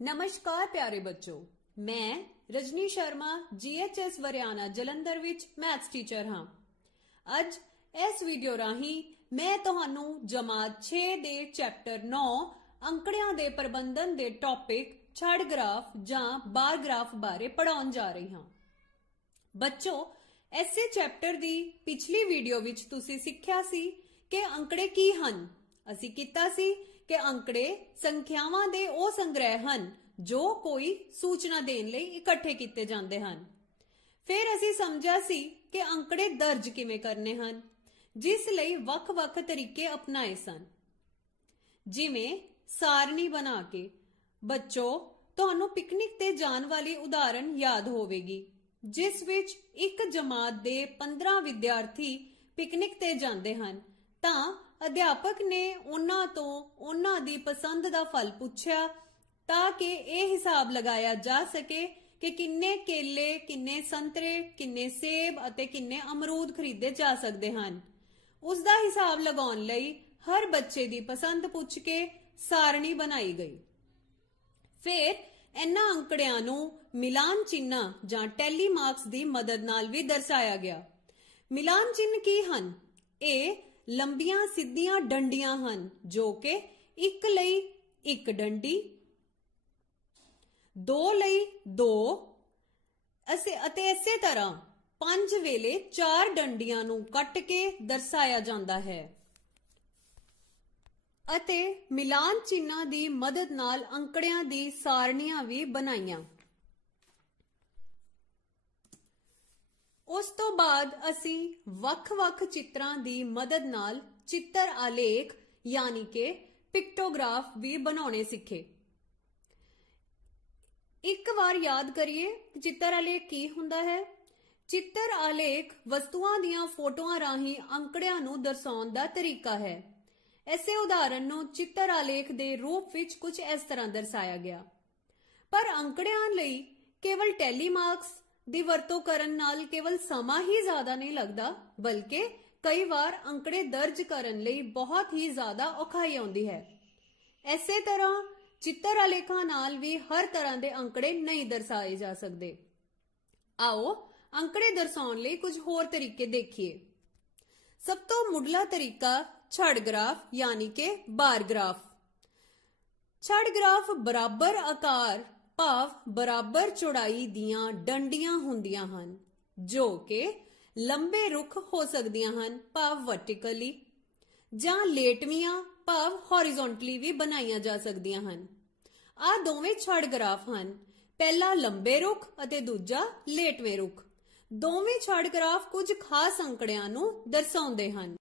नमस्कार प्यारे बच्चों, मैं रजनी शर्मा GHS वरियाना जलंधर विच मैथ्स टीचर हाँ। ਅੱਜ ਇਸ ਵੀਡੀਓ ਰਾਹੀਂ ਮੈਂ ਤੁਹਾਨੂੰ ਜਮਾਤ 6 ਦੇ ਚੈਪਟਰ 9 ਅੰਕੜਿਆਂ ਦੇ ਪ੍ਰਬੰਧਨ ਦੇ ਟੌਪਿਕ ਛੜ ਗ੍ਰਾਫ ਜਾਂ ਬਾਰ ਗ੍ਰਾਫ ਬਾਰੇ ਪੜਾਉਣ ਜਾ ਰਹੀ ਹਾਂ। ਬੱਚੋ, ਇਸੇ ਚੈਪਟਰ ਦੀ ਪਿਛਲੀ ਵੀਡੀਓ ਵਿੱਚ ਤੁਸੀਂ ਸਿੱਖਿਆ ਸੀ ਕਿ ਅੰਕੜੇ ਕੀ ਹਨ। ਅਸੀਂ ਕੀਤਾ ਸੀ ਕਿ ਅੰਕੜੇ ਸੰਖਿਆਵਾਂ ਦੇ ਉਹ ਸੰਗ੍ਰਹਿ ਹਨ ਜੋ ਕੋਈ ਸੂਚਨਾ ਦੇਣ ਲਈ ਇਕੱਠੇ ਕੀਤੇ ਜਾਂਦੇ ਹਨ। ਫਿਰ ਅਸੀਂ ਸਮਝਿਆ ਸੀ ਕਿ ਅੰਕੜੇ ਦਰਜ ਕਿਵੇਂ ਕਰਨੇ ਹਨ, ਜਿਸ ਲਈ ਵੱਖ-ਵੱਖ ਤਰੀਕੇ ਅਪਣਾਏ ਸਨ, ਜਿਵੇਂ ਸਾਰਣੀ ਬਣਾ ਕੇ। ਬੱਚੋ, ਤੁਹਾਨੂੰ ਪਿਕਨਿਕ ਤੇ ਜਾਣ ਵਾਲੀ ਉਦਾਹਰਣ ਯਾਦ ਹੋਵੇਗੀ, ਜਿਸ ਵਿੱਚ ਇੱਕ ਜਮਾਤ ਦੇ 15 ਵਿਦਿਆਰਥੀ ਪਿਕਨਿਕ ਤੇ ਜਾਂਦੇ ਹਨ ਤਾਂ ਅਧਿਆਪਕ ਨੇ ਉਹਨਾਂ ਤੋਂ ਉਹਨਾਂ ਦੀ ਪਸੰਦ ਦਾ ਫਲ ਪੁੱਛਿਆ ਤਾਂ ਕਿ ਇਹ ਹਿਸਾਬ ਲਗਾਇਆ ਜਾ ਸਕੇ ਕਿ ਕਿੰਨੇ ਕੇਲੇ, ਕਿੰਨੇ ਸੰਤਰੇ, ਕਿੰਨੇ ਸੇਬ ਅਤੇ ਕਿੰਨੇ ਅਮਰੂਦ ਖਰੀਦੇ ਜਾ ਸਕਦੇ ਹਨ। ਉਸ ਦਾ ਹਿਸਾਬ ਲਗਾਉਣ ਲਈ ਹਰ ਬੱਚੇ ਦੀ ਪਸੰਦ ਪੁੱਛ ਕੇ ਸਾਰਣੀ ਬਣਾਈ ਗਈ। ਫਿਰ ਇਹਨਾਂ ਅੰਕੜਿਆਂ ਨੂੰ ਮਿਲਾਨ ਚਿੰਨ੍ਹਾਂ ਜਾਂ ਟੈਲੀ ਮਾਰਕਸ ਦੀ ਮਦਦ ਨਾਲ ਵੀ ਦਰਸਾਇਆ ਗਿਆ। ਮਿਲਾਨ ਚਿੰਨ੍ਹ ਕੀ ਹਨ? ਇਹ ਲੰਬੀਆਂ ਸਿੱਧੀਆਂ ਡੰਡੀਆਂ ਹਨ ਜੋ ਕਿ ਇੱਕ ਲਈ ਇੱਕ ਡੰਡੀ, ਦੋ ਲਈ ਦੋ ਅਤੇ ਇਸੇ ਤਰ੍ਹਾਂ 5 ਵੇਲੇ 4 ਡੰਡੀਆਂ ਨੂੰ ਕੱਟ ਕੇ ਦਰਸਾਇਆ ਜਾਂਦਾ ਹੈ। ਅਤੇ ਮਿਲਾਨ ਚਿੰਨ੍ਹਾਂ ਦੀ ਮਦਦ ਨਾਲ ਅੰਕੜਿਆਂ ਦੀ ਸਾਰਣੀਆਂ ਵੀ ਬਣਾਈਆਂ। ਉਸ ਤੋਂ ਬਾਅਦ ਅਸੀਂ ਵੱਖ-ਵੱਖ ਚਿੱਤਰਾਂ ਦੀ ਮਦਦ ਨਾਲ ਚਿੱਤਰ ਆਲੇਖ ਯਾਨੀ ਕਿ ਪਿਕਟੋਗ੍ਰਾਫ ਵੀ ਬਣਾਉਣੇ ਸਿੱਖੇ। ਇੱਕ ਵਾਰ ਯਾਦ ਕਰੀਏ ਕਿ ਚਿੱਤਰ ਆਲੇਖ ਕੀ ਹੁੰਦਾ ਹੈ। ਚਿੱਤਰ ਆਲੇਖ ਵਸਤੂਆਂ ਦੀਆਂ ਫੋਟੋਆਂ ਰਾਹੀਂ ਅੰਕੜਿਆਂ ਨੂੰ ਦਰਸਾਉਣ ਦਾ ਤਰੀਕਾ ਹੈ। ਇਸੇ ਉਦਾਹਰਣ ਨੂੰ ਚਿੱਤਰ ਆਲੇਖ ਦੇ ਰੂਪ ਵਿੱਚ ਕੁਝ ਇਸ ਤਰ੍ਹਾਂ ਦਰਸਾਇਆ ਗਿਆ। ਪਰ ਅੰਕੜਿਆਂ ਲਈ ਕੇਵਲ ਟੈਲੀ ਮਾਰਕਸ ਦੀ ਵਰਤੋਂ ਕਰਨ ਨਾਲ ਕੇਵਲ ਸਮਾਂ ਹੀ ਜ਼ਿਆਦਾ ਨਹੀਂ ਲੱਗਦਾ, ਬਲਕਿ ਕਈ ਵਾਰ ਅੰਕੜੇ ਦਰਜ ਕਰਨ ਲਈ ਬਹੁਤ ਹੀ ਜ਼ਿਆਦਾ ਔਖਾਈ ਆਉਂਦੀ ਹੈ। ਇਸੇ ਤਰ੍ਹਾਂ ਚਿੱਤਰ ਆਲੇਖਾਂ ਨਾਲ ਵੀ ਹਰ ਤਰ੍ਹਾਂ ਦੇ ਅੰਕੜੇ ਨਹੀਂ ਦਰਸਾਏ ਜਾ ਸਕਦੇ। ਆਓ ਅੰਕੜੇ ਦਰਸਾਉਣ ਲਈ ਕੁਝ ਹੋਰ ਤਰੀਕੇ ਦੇਖੀਏ। ਸਭ ਤੋਂ ਮੁੱਢਲਾ ਤਰੀਕਾ ਛੜ ਗ੍ਰਾਫ ਯਾਨੀ ਕਿ ਬਾਰ ਗ੍ਰਾਫ। ਛੜ ਗ੍ਰਾਫ ਬਰਾਬਰ ਆਕਾਰ ਭਾਵ ਬਰਾਬਰ ਚੌੜਾਈ ਦੀਆਂ ਡੰਡੀਆਂ ਹੁੰਦੀਆਂ ਹਨ ਜੋ ਕਿ ਲੰਬੇ ਰੁੱਖ ਹੋ ਸਕਦੀਆਂ ਹਨ ਭਾਵ ਵਰਟੀਕਲੀ, ਜਾਂ ਲੇਟਵੀਆਂ ਭਾਵ ਹੌਰੀਜ਼ੌਂਟਲੀ ਵੀ ਬਣਾਈਆਂ ਜਾ ਸਕਦੀਆਂ ਹਨ। ਆਹ ਦੋਵੇਂ ਛੜ ਗ੍ਰਾਫ ਹਨ, ਪਹਿਲਾ ਲੰਬੇ ਰੁੱਖ ਅਤੇ ਦੂਜਾ ਲੇਟਵੇਂ ਰੁੱਖ। ਦੋਵੇਂ ਛੜ ਗ੍ਰਾਫ ਕੁਝ ਖਾਸ ਅੰਕੜਿਆਂ ਨੂੰ ਦਰਸਾਉਂਦੇ ਹਨ।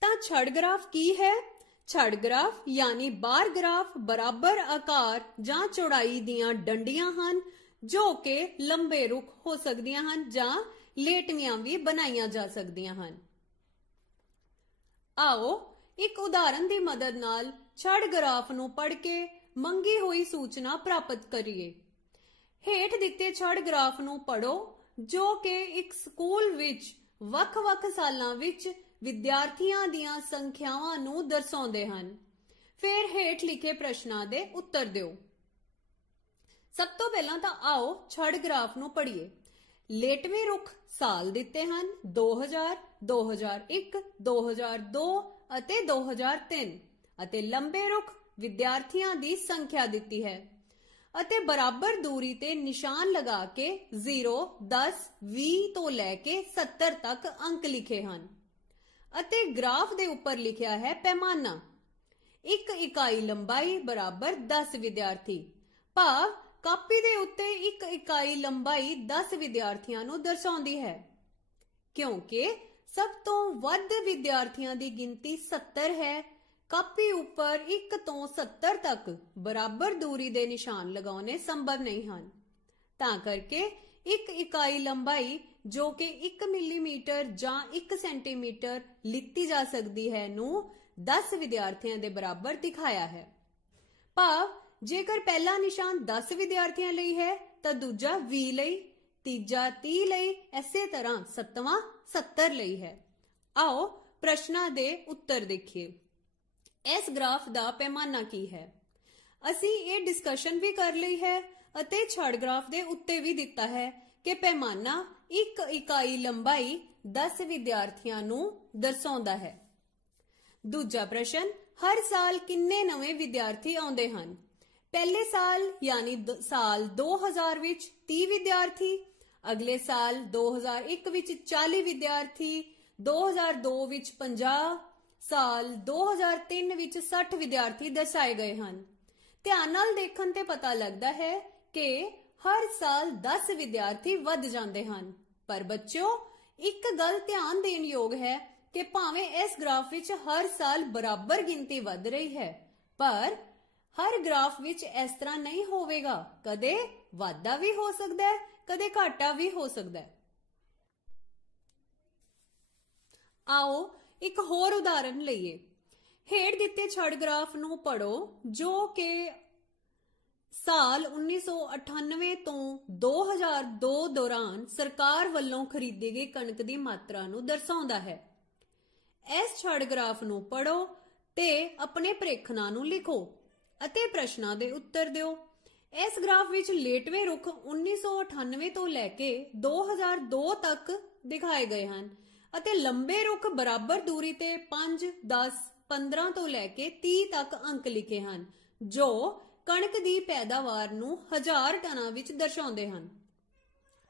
ਤਾਂ ਛੜ ਗ੍ਰਾਫ ਕੀ ਹੈ? ਛੜ ਗ੍ਰਾਫ ਯਾਨੀ ਬਾਰ ਗ੍ਰਾਫ ਬਰਾਬਰ ਆਕਾਰ ਜਾਂ ਚੌੜਾਈ ਦੀਆਂ ਡੰਡੀਆਂ ਹਨ ਜੋ ਕਿ ਲੰਬੇ ਰੁੱਖ ਹੋ ਸਕਦੀਆਂ ਹਨ ਜਾਂ ਲੇਟਵੀਆਂ ਵੀ ਬਣਾਈਆਂ ਜਾ ਸਕਦੀਆਂ ਹਨ। ਆਓ ਇੱਕ ਉਦਾਹਰਣ ਦੀ ਮਦਦ ਨਾਲ ਛੜ ਗ੍ਰਾਫ ਨੂੰ ਪੜ੍ਹ ਕੇ ਮੰਗੀ ਹੋਈ ਸੂਚਨਾ ਪ੍ਰਾਪਤ ਕਰੀਏ। ਹੇਠ ਦਿੱਤੇ ਛੜ ਗ੍ਰਾਫ ਨੂੰ ਪੜ੍ਹੋ ਜੋ ਕਿ ਇੱਕ ਸਕੂਲ ਵਿੱਚ ਵੱਖ-ਵੱਖ ਸਾਲਾਂ ਵਿੱਚ ਵਿਦਿਆਰਥੀਆਂ ਦੀਆਂ ਸੰਖਿਆਵਾਂ ਨੂੰ ਦਰਸਾਉਂਦੇ ਹਨ। ਫਿਰ ਹੇਠ ਲਿਖੇ ਪ੍ਰਸ਼ਨਾਂ ਦੇ ਉੱਤਰ ਦਿਓ। ਸਭ ਤੋਂ ਪਹਿਲਾਂ ਤਾਂ ਆਓ ਛੜ ਗ੍ਰਾਫ ਨੂੰ ਪੜ੍ਹੀਏ। ਲੇਟਵੇਂ ਰੁੱਖ ਸਾਲ ਦਿੱਤੇ ਹਨ 2000, 2001, 2002 ਅਤੇ 2003 ਅਤੇ ਲੰਬੇ ਰੁੱਖ ਵਿਦਿਆਰਥੀਆਂ ਦੀ ਸੰਖਿਆ ਦਿੱਤੀ ਹੈ ਅਤੇ ਬਰਾਬਰ ਦੂਰੀ ਤੇ ਨਿਸ਼ਾਨ ਲਗਾ ਕੇ 0, 10, 20 ਤੋਂ ਲੈ ਕੇ 70 ਤੱਕ ਅੰਕ ਲਿਖੇ ਹਨ ਅਤੇ ਗ੍ਰਾਫ ਦੇ ਉੱਪਰ ਲਿਖਿਆ ਹੈ ਪੈਮਾਨਾ। ਇੱਕ ਇਕਾਈ ਲੰਬਾਈ ਬਰਾਬਰ 10 ਵਿਦਿਆਰਥੀ, ਭਾਵ ਕਾਪੀ ਦੇ ਉੱਤੇ ਇੱਕ ਇਕਾਈ ਲੰਬਾਈ 10 ਵਿਦਿਆਰਥੀਆਂ ਨੂੰ ਦਰਸਾਉਂਦੀ ਹੈ। ਕਿਉਂਕਿ ਸਭ ਤੋਂ ਵੱਧ ਵਿਦਿਆਰਥੀਆਂ ਦੀ ਗਿਣਤੀ 70 ਹੈ, ਕਾਪੀ ਉੱਪਰ 1 ਤੋਂ 70 ਤੱਕ ਬਰਾਬਰ ਦੂਰੀ ਦੇ ਨਿਸ਼ਾਨ ਲਗਾਉਣੇ ਸੰਭਵ ਨਹੀਂ ਹਨ। ਤਾਂ ਕਰਕੇ ਇੱਕ ਇਕਾਈ ਲੰਬਾਈ ਜੋ ਕਿ 1 ਮਿਲੀਮੀਟਰ ਜਾਂ 1 ਸੈਂਟੀਮੀਟਰ ਲਿੱਤੀ ਜਾ ਸਕਦੀ ਹੈ ਨੂੰ 10 ਵਿਦਿਆਰਥੀਆਂ ਦੇ ਬਰਾਬਰ ਦਿਖਾਇਆ ਹੈ। ਭਾਵ ਜੇਕਰ ਪਹਿਲਾ ਨਿਸ਼ਾਨ 10 ਵਿਦਿਆਰਥੀਆਂ ਲਈ ਹੈ ਤਾਂ ਦੂਜਾ 20 ਲਈ, ਤੀਜਾ 30 ਲਈ, ਇਸੇ ਤਰ੍ਹਾਂ ਸੱਤਵਾਂ 70 ਲਈ ਹੈ। ਆਓ ਪ੍ਰਸ਼ਨਾਂ ਦੇ ਉੱਤਰ ਦੇਖੀਏ। ਇਸ ਗ੍ਰਾਫ ਦਾ ਪੈਮਾਨਾ ਕੀ ਹੈ? ਅਸੀਂ ਇਹ ਡਿਸਕਸ਼ਨ ਵੀ ਕਰ ਲਈ ਹੈ ਅਤੇ ਛੜ ਗ੍ਰਾਫ ਦੇ ਉੱਤੇ ਵੀ ਦਿੱਤਾ ਹੈ ਕਿ ਪੈਮਾਨਾ 1 ਇਕਾਈ ਲੰਬਾਈ 10 ਵਿਦਿਆਰਥੀਆਂ ਨੂੰ ਦਰਸਾਉਂਦਾ ਹੈ। ਦੂਜਾ ਪ੍ਰਸ਼ਨ, ਹਰ ਸਾਲ ਕਿੰਨੇ ਨਵੇਂ ਵਿਦਿਆਰਥੀ ਆਉਂਦੇ ਹਨ? ਪਹਿਲੇ ਸਾਲ ਯਾਨੀ ਸਾਲ 2000 ਵਿੱਚ 30 ਵਿਦਿਆਰਥੀ, ਅਗਲੇ ਸਾਲ 2001 ਵਿੱਚ 40 ਵਿਦਿਆਰਥੀ, 2002 ਵਿੱਚ 50, ਸਾਲ 2003 ਵਿੱਚ 60 ਵਿਦਿਆਰਥੀ ਦਰਸਾਏ ਗਏ ਹਨ। ਧਿਆਨ ਨਾਲ ਦੇਖਣ ਤੇ ਪਤਾ ਲੱਗਦਾ ਹੈ ਕਿ ਹਰ ਸਾਲ 10 ਵਿਦਿਆਰਥੀ ਵੱਧ ਜਾਂਦੇ ਹਨ। ਪਰ ਬੱਚਿਓ, ਇੱਕ ਗੱਲ ਧਿਆਨ ਦੇਣ ਯੋਗ ਹੈ ਕਿ ਭਾਵੇਂ ਇਸ ਗ੍ਰਾਫ ਵਿੱਚ ਹਰ ਸਾਲ ਬਰਾਬਰ ਗਿਣਤੀ ਵੱਧ ਰਹੀ ਹੈ, ਪਰ ਹਰ ਗ੍ਰਾਫ ਵਿੱਚ ਇਸ ਤਰ੍ਹਾਂ ਨਹੀਂ ਹੋਵੇਗਾ। ਕਦੇ ਵਾਧਾ ਵੀ ਹੋ ਸਕਦਾ ਹੈ, ਕਦੇ ਘਾਟਾ ਵੀ ਹੋ ਸਕਦਾ ਹੈ। ਆਓ ਇੱਕ ਹੋਰ ਉਦਾਹਰਨ ਲਈਏ। ਹੇਠ ਦਿੱਤੇ ਛੜ ਗ੍ਰਾਫ ਨੂੰ ਪੜੋ ਜੋ ਕਿ ਸਾਲ 1998 ਤੋਂ 2002 ਦੌਰਾਨ ਸਰਕਾਰ ਵੱਲੋਂ ਖਰੀਦੀ ਗਈ ਕਣਕ ਦੀ ਮਾਤਰਾ ਨੂੰ ਦਰਸਾਉਂਦਾ ਹੈ। ਇਸ ਛੜ ਗ੍ਰਾਫ ਨੂੰ ਪੜੋ ਤੇ ਆਪਣੇ ਪ੍ਰੇਖਣਾਂ ਨੂੰ ਲਿਖੋ ਅਤੇ ਪ੍ਰਸ਼ਨਾਂ ਦੇ ਉੱਤਰ ਦਿਓ। ਇਸ ਗ੍ਰਾਫ ਵਿੱਚ ਲੇਟਵੇਂ ਰੁੱਖ 1998 ਤੋਂ ਲੈ ਕੇ 2002 ਤੱਕ ਦਿਖਾਏ ਗਏ ਹਨ ਅਤੇ ਲੰਬੇ ਰੁੱਖ ਬਰਾਬਰ ਦੂਰੀ ਤੇ 5, 10, 15 ਤੋਂ ਲੈ ਕੇ 30 ਤੱਕ ਅੰਕ ਲਿਖੇ ਹਨ ਜੋ ਕਣਕ ਦੀ ਪੈਦਾਵਾਰ ਨੂੰ 1000 ਟਨਾਂ ਵਿੱਚ ਦਰਸਾਉਂਦੇ ਹਨ।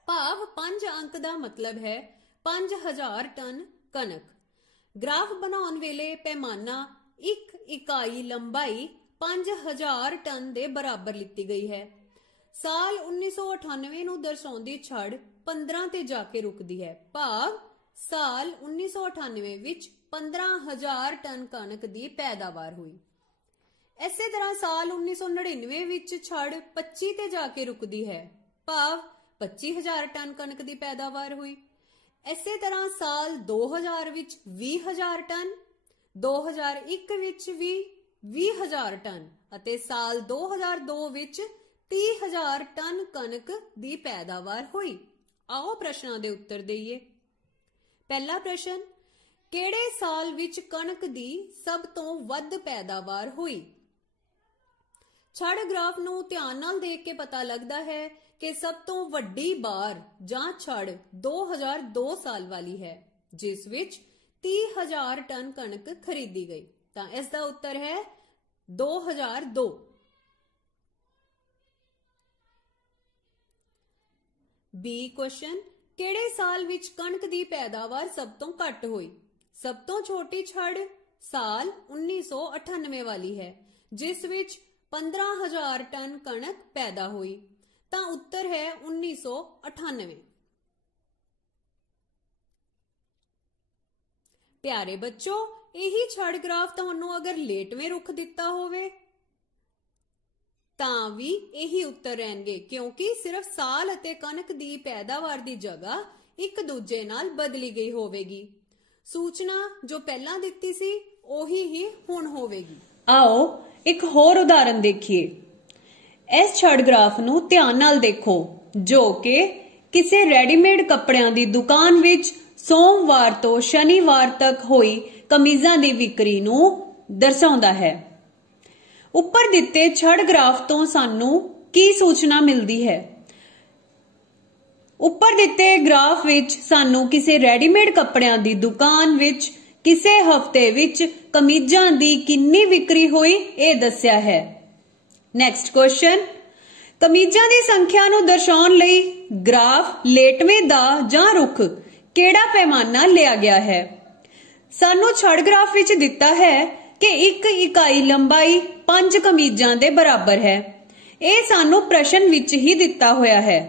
ਭਾਵ 5 ਅੰਕ ਦਾ ਮਤਲਬ ਹੈ 5000 ਟਨ ਕਣਕ। ਗ੍ਰਾਫ ਬਣਾਉਣ ਵੇਲੇ ਪੈਮਾਨਾ 1 ਇਕਾਈ ਲੰਬਾਈ 5000 ਟਨ ਦੇ ਬਰਾਬਰ ਲਿੱਤੀ ਗਈ ਹੈ। ਸਾਲ 1998 ਨੂੰ ਦਰਸਾਉਂਦੀ ਛੜ 15 ਤੇ ਜਾ ਕੇ ਰੁਕਦੀ ਹੈ। ਭਾਵ ਸਾਲ 1998 ਵਿੱਚ 15000 ਟਨ ਕਣਕ ਦੀ ਪੈਦਾਵਾਰ ਹੋਈ। ਇਸੇ ਤਰ੍ਹਾਂ ਸਾਲ 1999 ਵਿੱਚ ਛੜ 25 ਤੇ ਜਾ ਕੇ ਰੁਕਦੀ ਹੈ। ਭਾਵ 25000 ਟਨ ਕਣਕ ਦੀ ਪੈਦਾਵਾਰ ਹੋਈ। ਇਸੇ ਤਰ੍ਹਾਂ ਸਾਲ 2000 ਵਿੱਚ 20000 ਟਨ, 2001 ਵਿੱਚ ਵੀ 20000 ਟਨ ਅਤੇ ਸਾਲ 2002 ਵਿੱਚ 30000 ਟਨ ਕਣਕ ਦੀ ਪੈਦਾਵਾਰ ਹੋਈ। ਆਓ ਪ੍ਰਸ਼ਨਾਂ ਦੇ ਉੱਤਰ ਦੇਈਏ। ਪਹਿਲਾ ਪ੍ਰਸ਼ਨ, ਕਿਹੜੇ ਸਾਲ ਵਿੱਚ ਕਣਕ ਦੀ ਸਭ ਤੋਂ ਵੱਧ ਪੈਦਾਵਾਰ ਹੋਈ? ਛੜ ਗ੍ਰਾਫ ਨੂੰ ਧਿਆਨ ਨਾਲ ਦੇਖ ਕੇ ਪਤਾ ਲੱਗਦਾ ਹੈ ਕਿ ਸਭ ਤੋਂ ਵੱਡੀ ਬਾਰ ਜਾਂ ਛੜ 2002 ਸਾਲ ਵਾਲੀ ਹੈ, ਜਿਸ ਵਿੱਚ 30000 ਟਨ ਕਣਕ ਖਰੀਦੀ ਗਈ। ਤਾਂ ਇਸ ਦਾ ਉੱਤਰ ਹੈ 2002। ਬੀ ਕੁਐਸਚਨ, ਕਿਹੜੇ ਸਾਲ ਵਿੱਚ ਕਣਕ ਦੀ ਪੈਦਾਵਾਰ ਸਭ ਤੋਂ ਘੱਟ ਹੋਈ? ਸਭ ਤੋਂ ਛੋਟੀ ਛੜ ਸਾਲ 1998 ਵਾਲੀ ਹੈ, ਜਿਸ ਵਿੱਚ 15000 ਟਨ ਕਣਕ ਪੈਦਾ ਹੋਈ। ਤਾਂ ਉੱਤਰ ਹੈ 1998। ਪਿਆਰੇ ਬੱਚੋ, ਇਹੀ ਛੜ ਗ੍ਰਾਫ ਤੁਹਾਨੂੰ ਅਗਰ ਲੇਟਵੇਂ ਰੁੱਖ ਦਿੱਤਾ ਹੋਵੇ ਤਾਂ ਵੀ ਇਹੀ ਉੱਤਰ ਰਹਿਣਗੇ, ਕਿਉਂਕਿ ਸਿਰਫ ਸਾਲ ਅਤੇ ਕਣਕ ਦੀ ਪੈਦਾਵਾਰ ਦੀ ਜਗ੍ਹਾ ਇੱਕ ਦੂਜੇ ਨਾਲ ਬਦਲੀ ਗਈ ਹੋਵੇਗੀ। ਸੂਚਨਾ ਜੋ ਪਹਿਲਾਂ ਦਿੱਤੀ ਸੀ ਉਹੀ ਹੀ ਹੁਣ ਹੋਵੇਗੀ। ਆਓ ਇੱਕ ਹੋਰ ਉਦਾਹਰਨ ਦੇਖੀਏ। ਇਸ ਛੜ ਗ੍ਰਾਫ ਨੂੰ ਧਿਆਨ ਨਾਲ ਦੇਖੋ ਜੋ ਕਿ ਕਿਸੇ ਰੈਡੀਮੇਡ ਕੱਪੜਿਆਂ ਦੀ ਦੁਕਾਨ ਵਿੱਚ ਸੋਮਵਾਰ ਤੋਂ ਸ਼ਨੀਵਾਰ ਤੱਕ ਹੋਈ ਕਮੀਜ਼ਾਂ ਦੀ ਵਿਕਰੀ ਨੂੰ ਦਰਸਾਉਂਦਾ ਹੈ। ਉੱਪਰ ਦਿੱਤੇ ਛੜ ਗ੍ਰਾਫ ਤੋਂ ਸਾਨੂੰ ਕੀ ਸੂਚਨਾ ਮਿਲਦੀ ਹੈ? ਉੱਪਰ ਦਿੱਤੇ ਗ੍ਰਾਫ ਵਿੱਚ ਸਾਨੂੰ ਕਿਸੇ ਰੈਡੀਮੇਡ ਕੱਪੜਿਆਂ ਦੀ ਦੁਕਾਨ ਵਿੱਚ ਕਿਸੇ ਹਫ਼ਤੇ ਵਿੱਚ ਕਮੀਜ਼ਾਂ ਦੀ ਕਿੰਨੀ ਵਿਕਰੀ ਹੋਈ ਇਹ ਦੱਸਿਆ ਹੈ। ਨੈਕਸਟ ਕੁਐਸਚਨ, ਕਮੀਜ਼ਾਂ ਦੀ ਸੰਖਿਆ ਨੂੰ ਦਰਸਾਉਣ ਲਈ ਗ੍ਰਾਫ ਲੇਟਵੇਂ ਦਾ ਜਾਂ ਰੁੱਖ ਕਿਹੜਾ ਪੈਮਾਨਾ ਲਿਆ ਗਿਆ ਹੈ? ਸਾਨੂੰ ਛੜ ਗ੍ਰਾਫ ਵਿੱਚ ਦਿੱਤਾ ਹੈ ਕਿ 1 ਇਕਾਈ ਲੰਬਾਈ 5 ਕਮੀਜ਼ਾਂ ਦੇ ਬਰਾਬਰ ਹੈ। ਇਹ ਸਾਨੂੰ ਪ੍ਰਸ਼ਨ ਵਿੱਚ ਹੀ ਦਿੱਤਾ ਹੋਇਆ ਹੈ।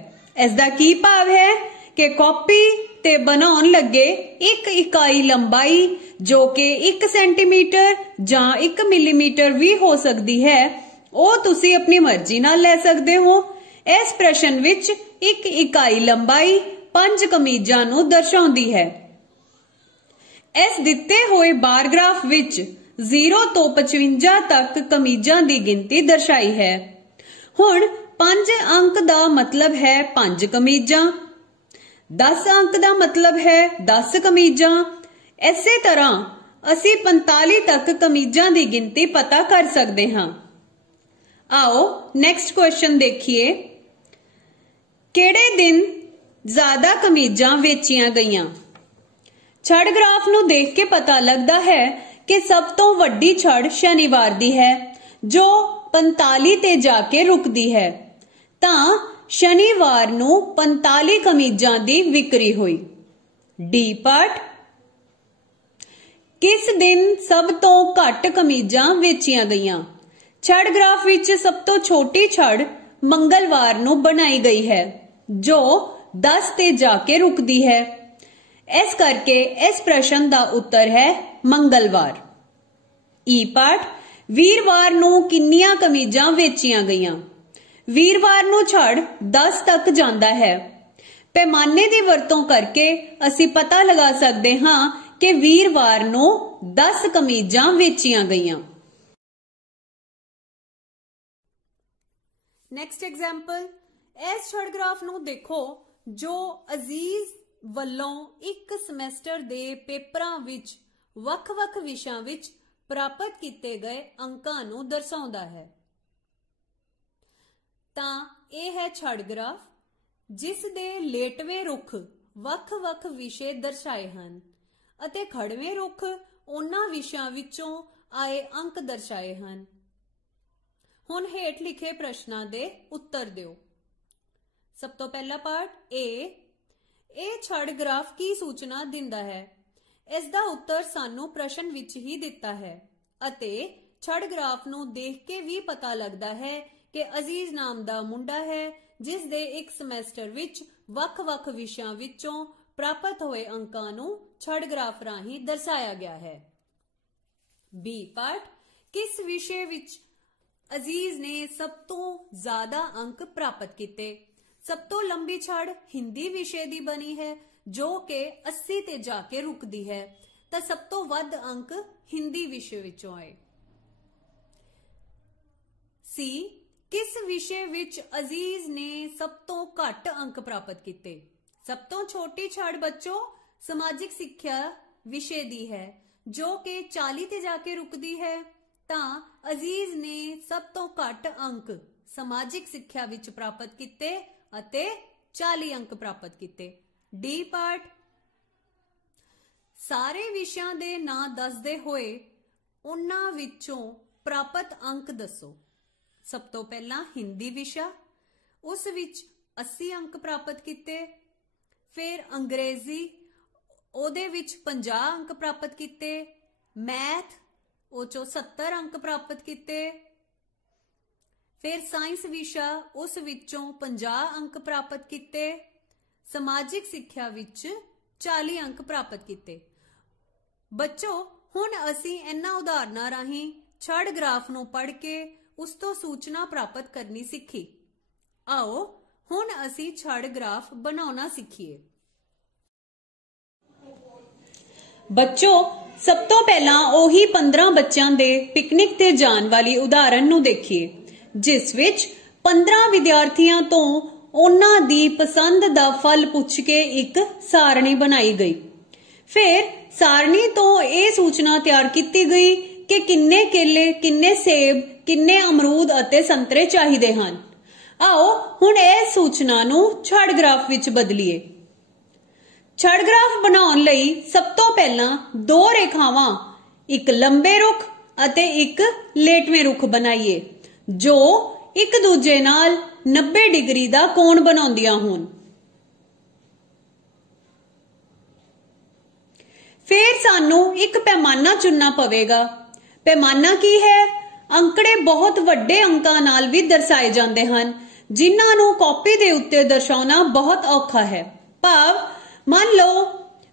ਇਸ ਦਾ ਕੀ ਭਾਵ ਹੈ ਕਿ ਕਾਪੀ ਤੇ ਬਣਾਉਣ ਲੱਗੇ 1 ਇਕਾਈ ਲੰਬਾਈ ਜੋ ਕਿ 1 ਸੈਂਟੀਮੀਟਰ ਜਾਂ 1 ਮਿਲੀਮੀਟਰ ਵੀ ਹੋ ਸਕਦੀ ਹੈ, ਉਹ ਤੁਸੀਂ ਆਪਣੀ ਮਰਜ਼ੀ ਨਾਲ ਲੈ ਸਕਦੇ ਹੋ। ਇਸ ਪ੍ਰਸ਼ਨ ਵਿੱਚ 1 ਇਕਾਈ ਲੰਬਾਈ 5 ਕਮੀਜ਼ਾਂ ਨੂੰ ਦਰਸਾਉਂਦੀ ਹੈ। ਇਸ ਦਿੱਤੇ ਹੋਏ ਬਾਰ ਗ੍ਰਾਫ ਵਿੱਚ 0 ਤੋਂ 55 ਤੱਕ ਕਮੀਜ਼ਾਂ ਦੀ ਗਿਣਤੀ ਦਰਸਾਈ ਹੈ। ਹੁਣ 5 ਅੰਕ ਦਾ ਮਤਲਬ ਹੈ 5 ਕਮੀਜ਼ਾਂ, 10 ਅੰਕ ਦਾ ਮਤਲਬ ਹੈ 10 ਕਮੀਜ਼ਾਂ। ਇਸੇ ਤਰ੍ਹਾਂ ਅਸੀਂ 45 ਤੱਕ ਕਮੀਜ਼ਾਂ ਦੀ ਗਿਣਤੀ ਪਤਾ ਕਰ ਸਕਦੇ ਹਾਂ। आओ नेक्स्ट क्वेश्चन देखिए। ਕਿਹੜੇ ਦਿਨ ਜ਼ਿਆਦਾ ਕਮੀਜ਼ਾਂ ਵੇਚੀਆਂ ਗਈਆਂ? ਛੜ ਗ੍ਰਾਫ ਨੂੰ ਦੇਖ ਕੇ ਪਤਾ ਲੱਗਦਾ ਹੈ ਕਿ ਸਭ ਤੋਂ ਵੱਡੀ ਛੜ ਸ਼ਨੀਵਾਰ ਦੀ ਹੈ ਜੋ 45 ਤੇ ਜਾ ਕੇ ਰੁਕਦੀ ਹੈ। ਤਾਂ ਸ਼ਨੀਵਾਰ ਨੂੰ 45 ਕਮੀਜ਼ਾਂ ਦੀ ਵਿਕਰੀ ਹੋਈ। ਡੀ ਪਾਰਟ, ਕਿਸ ਦਿਨ ਸਭ ਤੋਂ ਘੱਟ ਕਮੀਜ਼ਾਂ ਵੇਚੀਆਂ ਗਈਆਂ? ਛੜ ਗ੍ਰਾਫ ਵਿੱਚ ਸਭ ਤੋਂ ਛੋਟੀ ਛੜ ਮੰਗਲਵਾਰ ਨੂੰ ਬਣਾਈ ਗਈ ਹੈ ਜੋ 10 ਤੇ ਜਾ ਕੇ ਰੁਕਦੀ ਹੈ। ਇਸ ਕਰਕੇ ਇਸ ਪ੍ਰਸ਼ਨ ਦਾ ਉੱਤਰ ਹੈ ਮੰਗਲਵਾਰ। ਈ ਪਾਰਟ, ਵੀਰਵਾਰ ਨੂੰ ਕਿੰਨੀਆਂ ਕਮੀਜ਼ਾਂ ਵੇਚੀਆਂ ਗਈਆਂ? ਵੀਰਵਾਰ ਨੂੰ ਛੜ 10 ਤੱਕ ਜਾਂਦਾ ਹੈ। ਪੈਮਾਨੇ ਦੀ ਵਰਤੋਂ ਕਰਕੇ ਅਸੀਂ ਪਤਾ ਲਗਾ ਸਕਦੇ ਹਾਂ ਕਿ ਵੀਰਵਾਰ ਨੂੰ 10 ਕਮੀਜ਼ਾਂ ਵੇਚੀਆਂ ਗਈਆਂ। ਨੈਕਸਟ ਐਗਜ਼ਾਮਪਲ, ਇਸ ਛੜ ਗ੍ਰਾਫ ਨੂੰ ਦੇਖੋ ਜੋ ਅਜ਼ੀਜ਼ ਵੱਲੋਂ ਇੱਕ ਸਮੈਸਟਰ ਦੇ ਪੇਪਰਾਂ ਵਿੱਚ ਵੱਖ-ਵੱਖ ਵਿਸ਼ਿਆਂ ਵਿੱਚ ਪ੍ਰਾਪਤ ਕੀਤੇ ਗਏ ਅੰਕਾਂ ਨੂੰ ਦਰਸਾਉਂਦਾ ਹੈ। ਤਾਂ ਇਹ ਹੈ ਛੜ ਗ੍ਰਾਫ ਜਿਸ ਦੇ ਲੇਟਵੇਂ ਰੁੱਖ ਵੱਖ-ਵੱਖ ਵਿਸ਼ੇ ਦਰਸਾਏ ਹਨ ਅਤੇ ਖੜਵੇਂ ਰੁੱਖ ਉਹਨਾਂ ਵਿਸ਼ਿਆਂ ਵਿੱਚੋਂ ਆਏ ਅੰਕ ਦਰਸਾਏ ਹਨ। ਹੁਣ ਹੇਠ ਲਿਖੇ ਪ੍ਰਸ਼ਨਾਂ ਦੇ ਉੱਤਰ ਦਿਓ। ਸਭ ਤੋਂ ਪਹਿਲਾ ਪਾਰਟ ਏ, ਇਹ ਛੜ ਗ੍ਰਾਫ ਕੀ ਸੂਚਨਾ ਦਿੰਦਾ ਹੈ? ਇਸ ਦਾ ਉੱਤਰ ਸਾਨੂੰ ਪ੍ਰਸ਼ਨ ਵਿੱਚ ਹੀ ਦਿੱਤਾ ਹੈ ਅਤੇ ਛੜ ਗ੍ਰਾਫ ਨੂੰ ਦੇਖ ਕੇ ਵੀ ਪਤਾ ਲੱਗਦਾ ਹੈ ਕਿ ਅਜ਼ੀਜ਼ ਨਾਮ ਦਾ ਮੁੰਡਾ ਹੈ ਜਿਸ ਦੇ ਇੱਕ ਸਮੈਸਟਰ ਵਿੱਚ ਵੱਖ-ਵੱਖ ਵਿਸ਼ਿਆਂ ਵਿੱਚੋਂ ਪ੍ਰਾਪਤ ਹੋਏ ਅੰਕਾਂ ਨੂੰ ਛੜ ਗ੍ਰਾਫ ਰਾਹੀਂ ਦਰਸਾਇਆ ਗਿਆ ਹੈ। ਬੀ ਪਾਰਟ, ਕਿਸ ਵਿਸ਼ੇ ਵਿੱਚ ਅਜ਼ੀਜ਼ ਨੇ ਸਭ ਤੋਂ ਜ਼ਿਆਦਾ ਅੰਕ ਪ੍ਰਾਪਤ ਕੀਤੇ? ਸਭ ਤੋਂ ਲੰਬੀ ਛੜ ਹਿੰਦੀ ਵਿਸ਼ੇ ਦੀ ਬਣੀ ਹੈ ਜੋ ਕਿ 80 ਤੇ ਜਾ ਕੇ ਰੁਕਦੀ ਹੈ ਤਾਂ ਸਭ ਤੋਂ ਵੱਧ ਅੰਕ ਹਿੰਦੀ ਵਿਸ਼ੇ ਵਿੱਚੋਂ ਆਏ। ਸੀ, ਕਿਸ ਵਿਸ਼ੇ ਵਿੱਚ ਅਜ਼ੀਜ਼ ਨੇ ਸਭ ਤੋਂ ਘੱਟ ਅੰਕ ਪ੍ਰਾਪਤ ਕੀਤੇ? ਸਭ ਤੋਂ ਛੋਟੀ ਛੜ ਬੱਚੋ ਸਮਾਜਿਕ ਸਿੱਖਿਆ ਵਿਸ਼ੇ ਦੀ ਹੈ ਜੋ ਕਿ 40 ਤੇ ਜਾ ਕੇ ਰੁਕਦੀ ਹੈ ਤਾਂ ਅਜ਼ੀਜ਼ ਨੇ ਸਭ ਤੋਂ ਘੱਟ ਅੰਕ ਸਮਾਜਿਕ ਸਿੱਖਿਆ ਵਿੱਚ ਪ੍ਰਾਪਤ ਕੀਤੇ ਅਤੇ 40 ਅੰਕ ਪ੍ਰਾਪਤ ਕੀਤੇ। ਡੀ ਪਾਰਟ, ਸਾਰੇ ਵਿਸ਼ਿਆਂ ਦੇ ਨਾਂ ਦੱਸਦੇ ਹੋਏ ਉਹਨਾਂ ਵਿੱਚੋਂ ਪ੍ਰਾਪਤ ਅੰਕ ਦੱਸੋ। ਸਭ ਤੋਂ ਪਹਿਲਾਂ ਹਿੰਦੀ ਵਿਸ਼ਾ, ਉਸ ਵਿੱਚ 80 ਅੰਕ ਪ੍ਰਾਪਤ ਕੀਤੇ। ਫਿਰ ਅੰਗਰੇਜ਼ੀ, ਉਹਦੇ ਵਿੱਚ 50 ਅੰਕ ਪ੍ਰਾਪਤ ਕੀਤੇ। ਮੈਥ, ਉਹ ਚੋਂ 70 ਅੰਕ ਪ੍ਰਾਪਤ ਕੀਤੇ। ਫਿਰ ਸਾਇੰਸ ਵਿਸ਼ਾ, ਉਸ ਵਿੱਚੋਂ 50 ਅੰਕ ਪ੍ਰਾਪਤ ਕੀਤੇ। ਸਮਾਜਿਕ ਸਿੱਖਿਆ ਵਿੱਚ 40 ਅੰਕ ਪ੍ਰਾਪਤ ਕੀਤੇ। ਬੱਚੋ, ਹੁਣ ਅਸੀਂ ਇਹਨਾਂ ਉਦਾਹਰਨਾਂ ਰਾਹੀਂ ਛੜ ਗ੍ਰਾਫ ਨੂੰ ਪੜ੍ਹ ਕੇ ਉਸ ਤੋਂ ਸੂਚਨਾ ਪ੍ਰਾਪਤ ਕਰਨੀ ਸਿੱਖੀ। ਆਓ ਹੁਣ ਅਸੀਂ ਛੜ ਗ੍ਰਾਫ ਬਣਾਉਣਾ ਸਿੱਖੀਏ। ਬੱਚੋ, ਸਭ ਤੋਂ ਪਹਿਲਾਂ ਉਹੀ 15 ਬੱਚਿਆਂ ਦੇ ਪਿਕਨਿਕ ਤੇ ਜਾਣ ਵਾਲੀ ਉਦਾਹਰਣ ਨੂੰ ਦੇਖੀਏ ਜਿਸ ਵਿੱਚ 15 ਵਿਦਿਆਰਥੀਆਂ ਤੋਂ ਉਹਨਾਂ ਦੀ ਪਸੰਦ ਦਾ ਫਲ ਪੁੱਛ ਕੇ ਇੱਕ ਸਾਰਣੀ ਬਣਾਈ ਗਈ। ਫਿਰ ਸਾਰਣੀ ਤੋਂ ਇਹ ਸੂਚਨਾ ਤਿਆਰ ਕੀਤੀ ਗਈ ਕਿ ਕਿੰਨੇ ਕੇਲੇ, ਕਿੰਨੇ ਸੇਬ, ਕਿੰਨੇ ਅਮਰੂਦ ਅਤੇ ਸੰਤਰੇ ਚਾਹੀਦੇ ਹਨ। ਆਓ ਹੁਣ ਇਸ ਸੂਚਨਾ ਨੂੰ ਛੜ ਗ੍ਰਾਫ ਵਿੱਚ ਬਦਲੀਏ। ਛੜ ਗ੍ਰਾਫ ਬਣਾਉਣ ਲਈ ਸਭ ਤੋਂ ਪਹਿਲਾਂ ਦੋ ਰੇਖਾਵਾਂ, ਇੱਕ ਲੰਬੇ ਰੁੱਖ ਅਤੇ ਇੱਕ ਲੇਟਵੇਂ ਰੁੱਖ ਬਣਾਈਏ ਜੋ ਇੱਕ ਦੂਜੇ ਨਾਲ 90 ਡਿਗਰੀ ਦਾ ਕੋਣ ਬਣਾਉਂਦੀਆਂ ਹੋਣ। ਫਿਰ ਸਾਨੂੰ ਇੱਕ ਪੈਮਾਨਾ ਚੁਣਨਾ ਪਵੇਗਾ। ਪੈਮਾਨਾ ਕੀ ਹੈ? ਅੰਕੜੇ ਬਹੁਤ ਵੱਡੇ ਅੰਕਾਂ ਨਾਲ ਵੀ ਦਰਸਾਏ ਜਾਂਦੇ ਹਨ ਜਿਨ੍ਹਾਂ ਨੂੰ ਕਾਪੀ ਦੇ ਉੱਤੇ ਦਰਸਾਉਣਾ ਬਹੁਤ ਔਖਾ ਹੈ। ਭਾਵ ਮੰਨ ਲਓ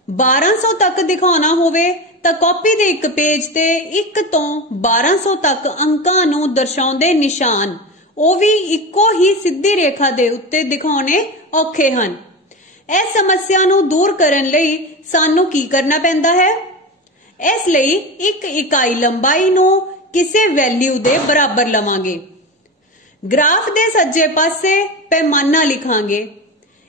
1200 ਤੱਕ ਦਿਖਾਉਣਾ ਹੋਵੇ ਤਾਂ ਕਾਪੀ ਦੇ ਇੱਕ ਪੇਜ ਤੇ 1 ਤੋਂ 1200 ਤੱਕ ਅੰਕਾਂ ਨੂੰ ਦਰਸਾਉਂਦੇ ਨਿਸ਼ਾਨ ਉਹ ਵੀ ਇੱਕੋ ਹੀ ਸਿੱਧੀ ਰੇਖਾ ਦੇ ਉੱਤੇ ਦਿਖਾਉਣੇ ਔਖੇ ਹਨ। ਇਸ ਸਮੱਸਿਆ ਨੂੰ ਦੂਰ ਕਰਨ ਲਈ ਸਾਨੂੰ ਕੀ ਕਰਨਾ ਪੈਂਦਾ ਹੈ? ਇਸ ਲਈ ਇੱਕ ਇਕਾਈ ਲੰਬਾਈ ਨੂੰ ਕਿਸੇ ਵੈਲਿਊ ਦੇ ਬਰਾਬਰ ਲਵਾਂਗੇ। ਗ੍ਰਾਫ ਦੇ ਸੱਜੇ ਪਾਸੇ ਪੈਮਾਨਾ ਲਿਖਾਂਗੇ।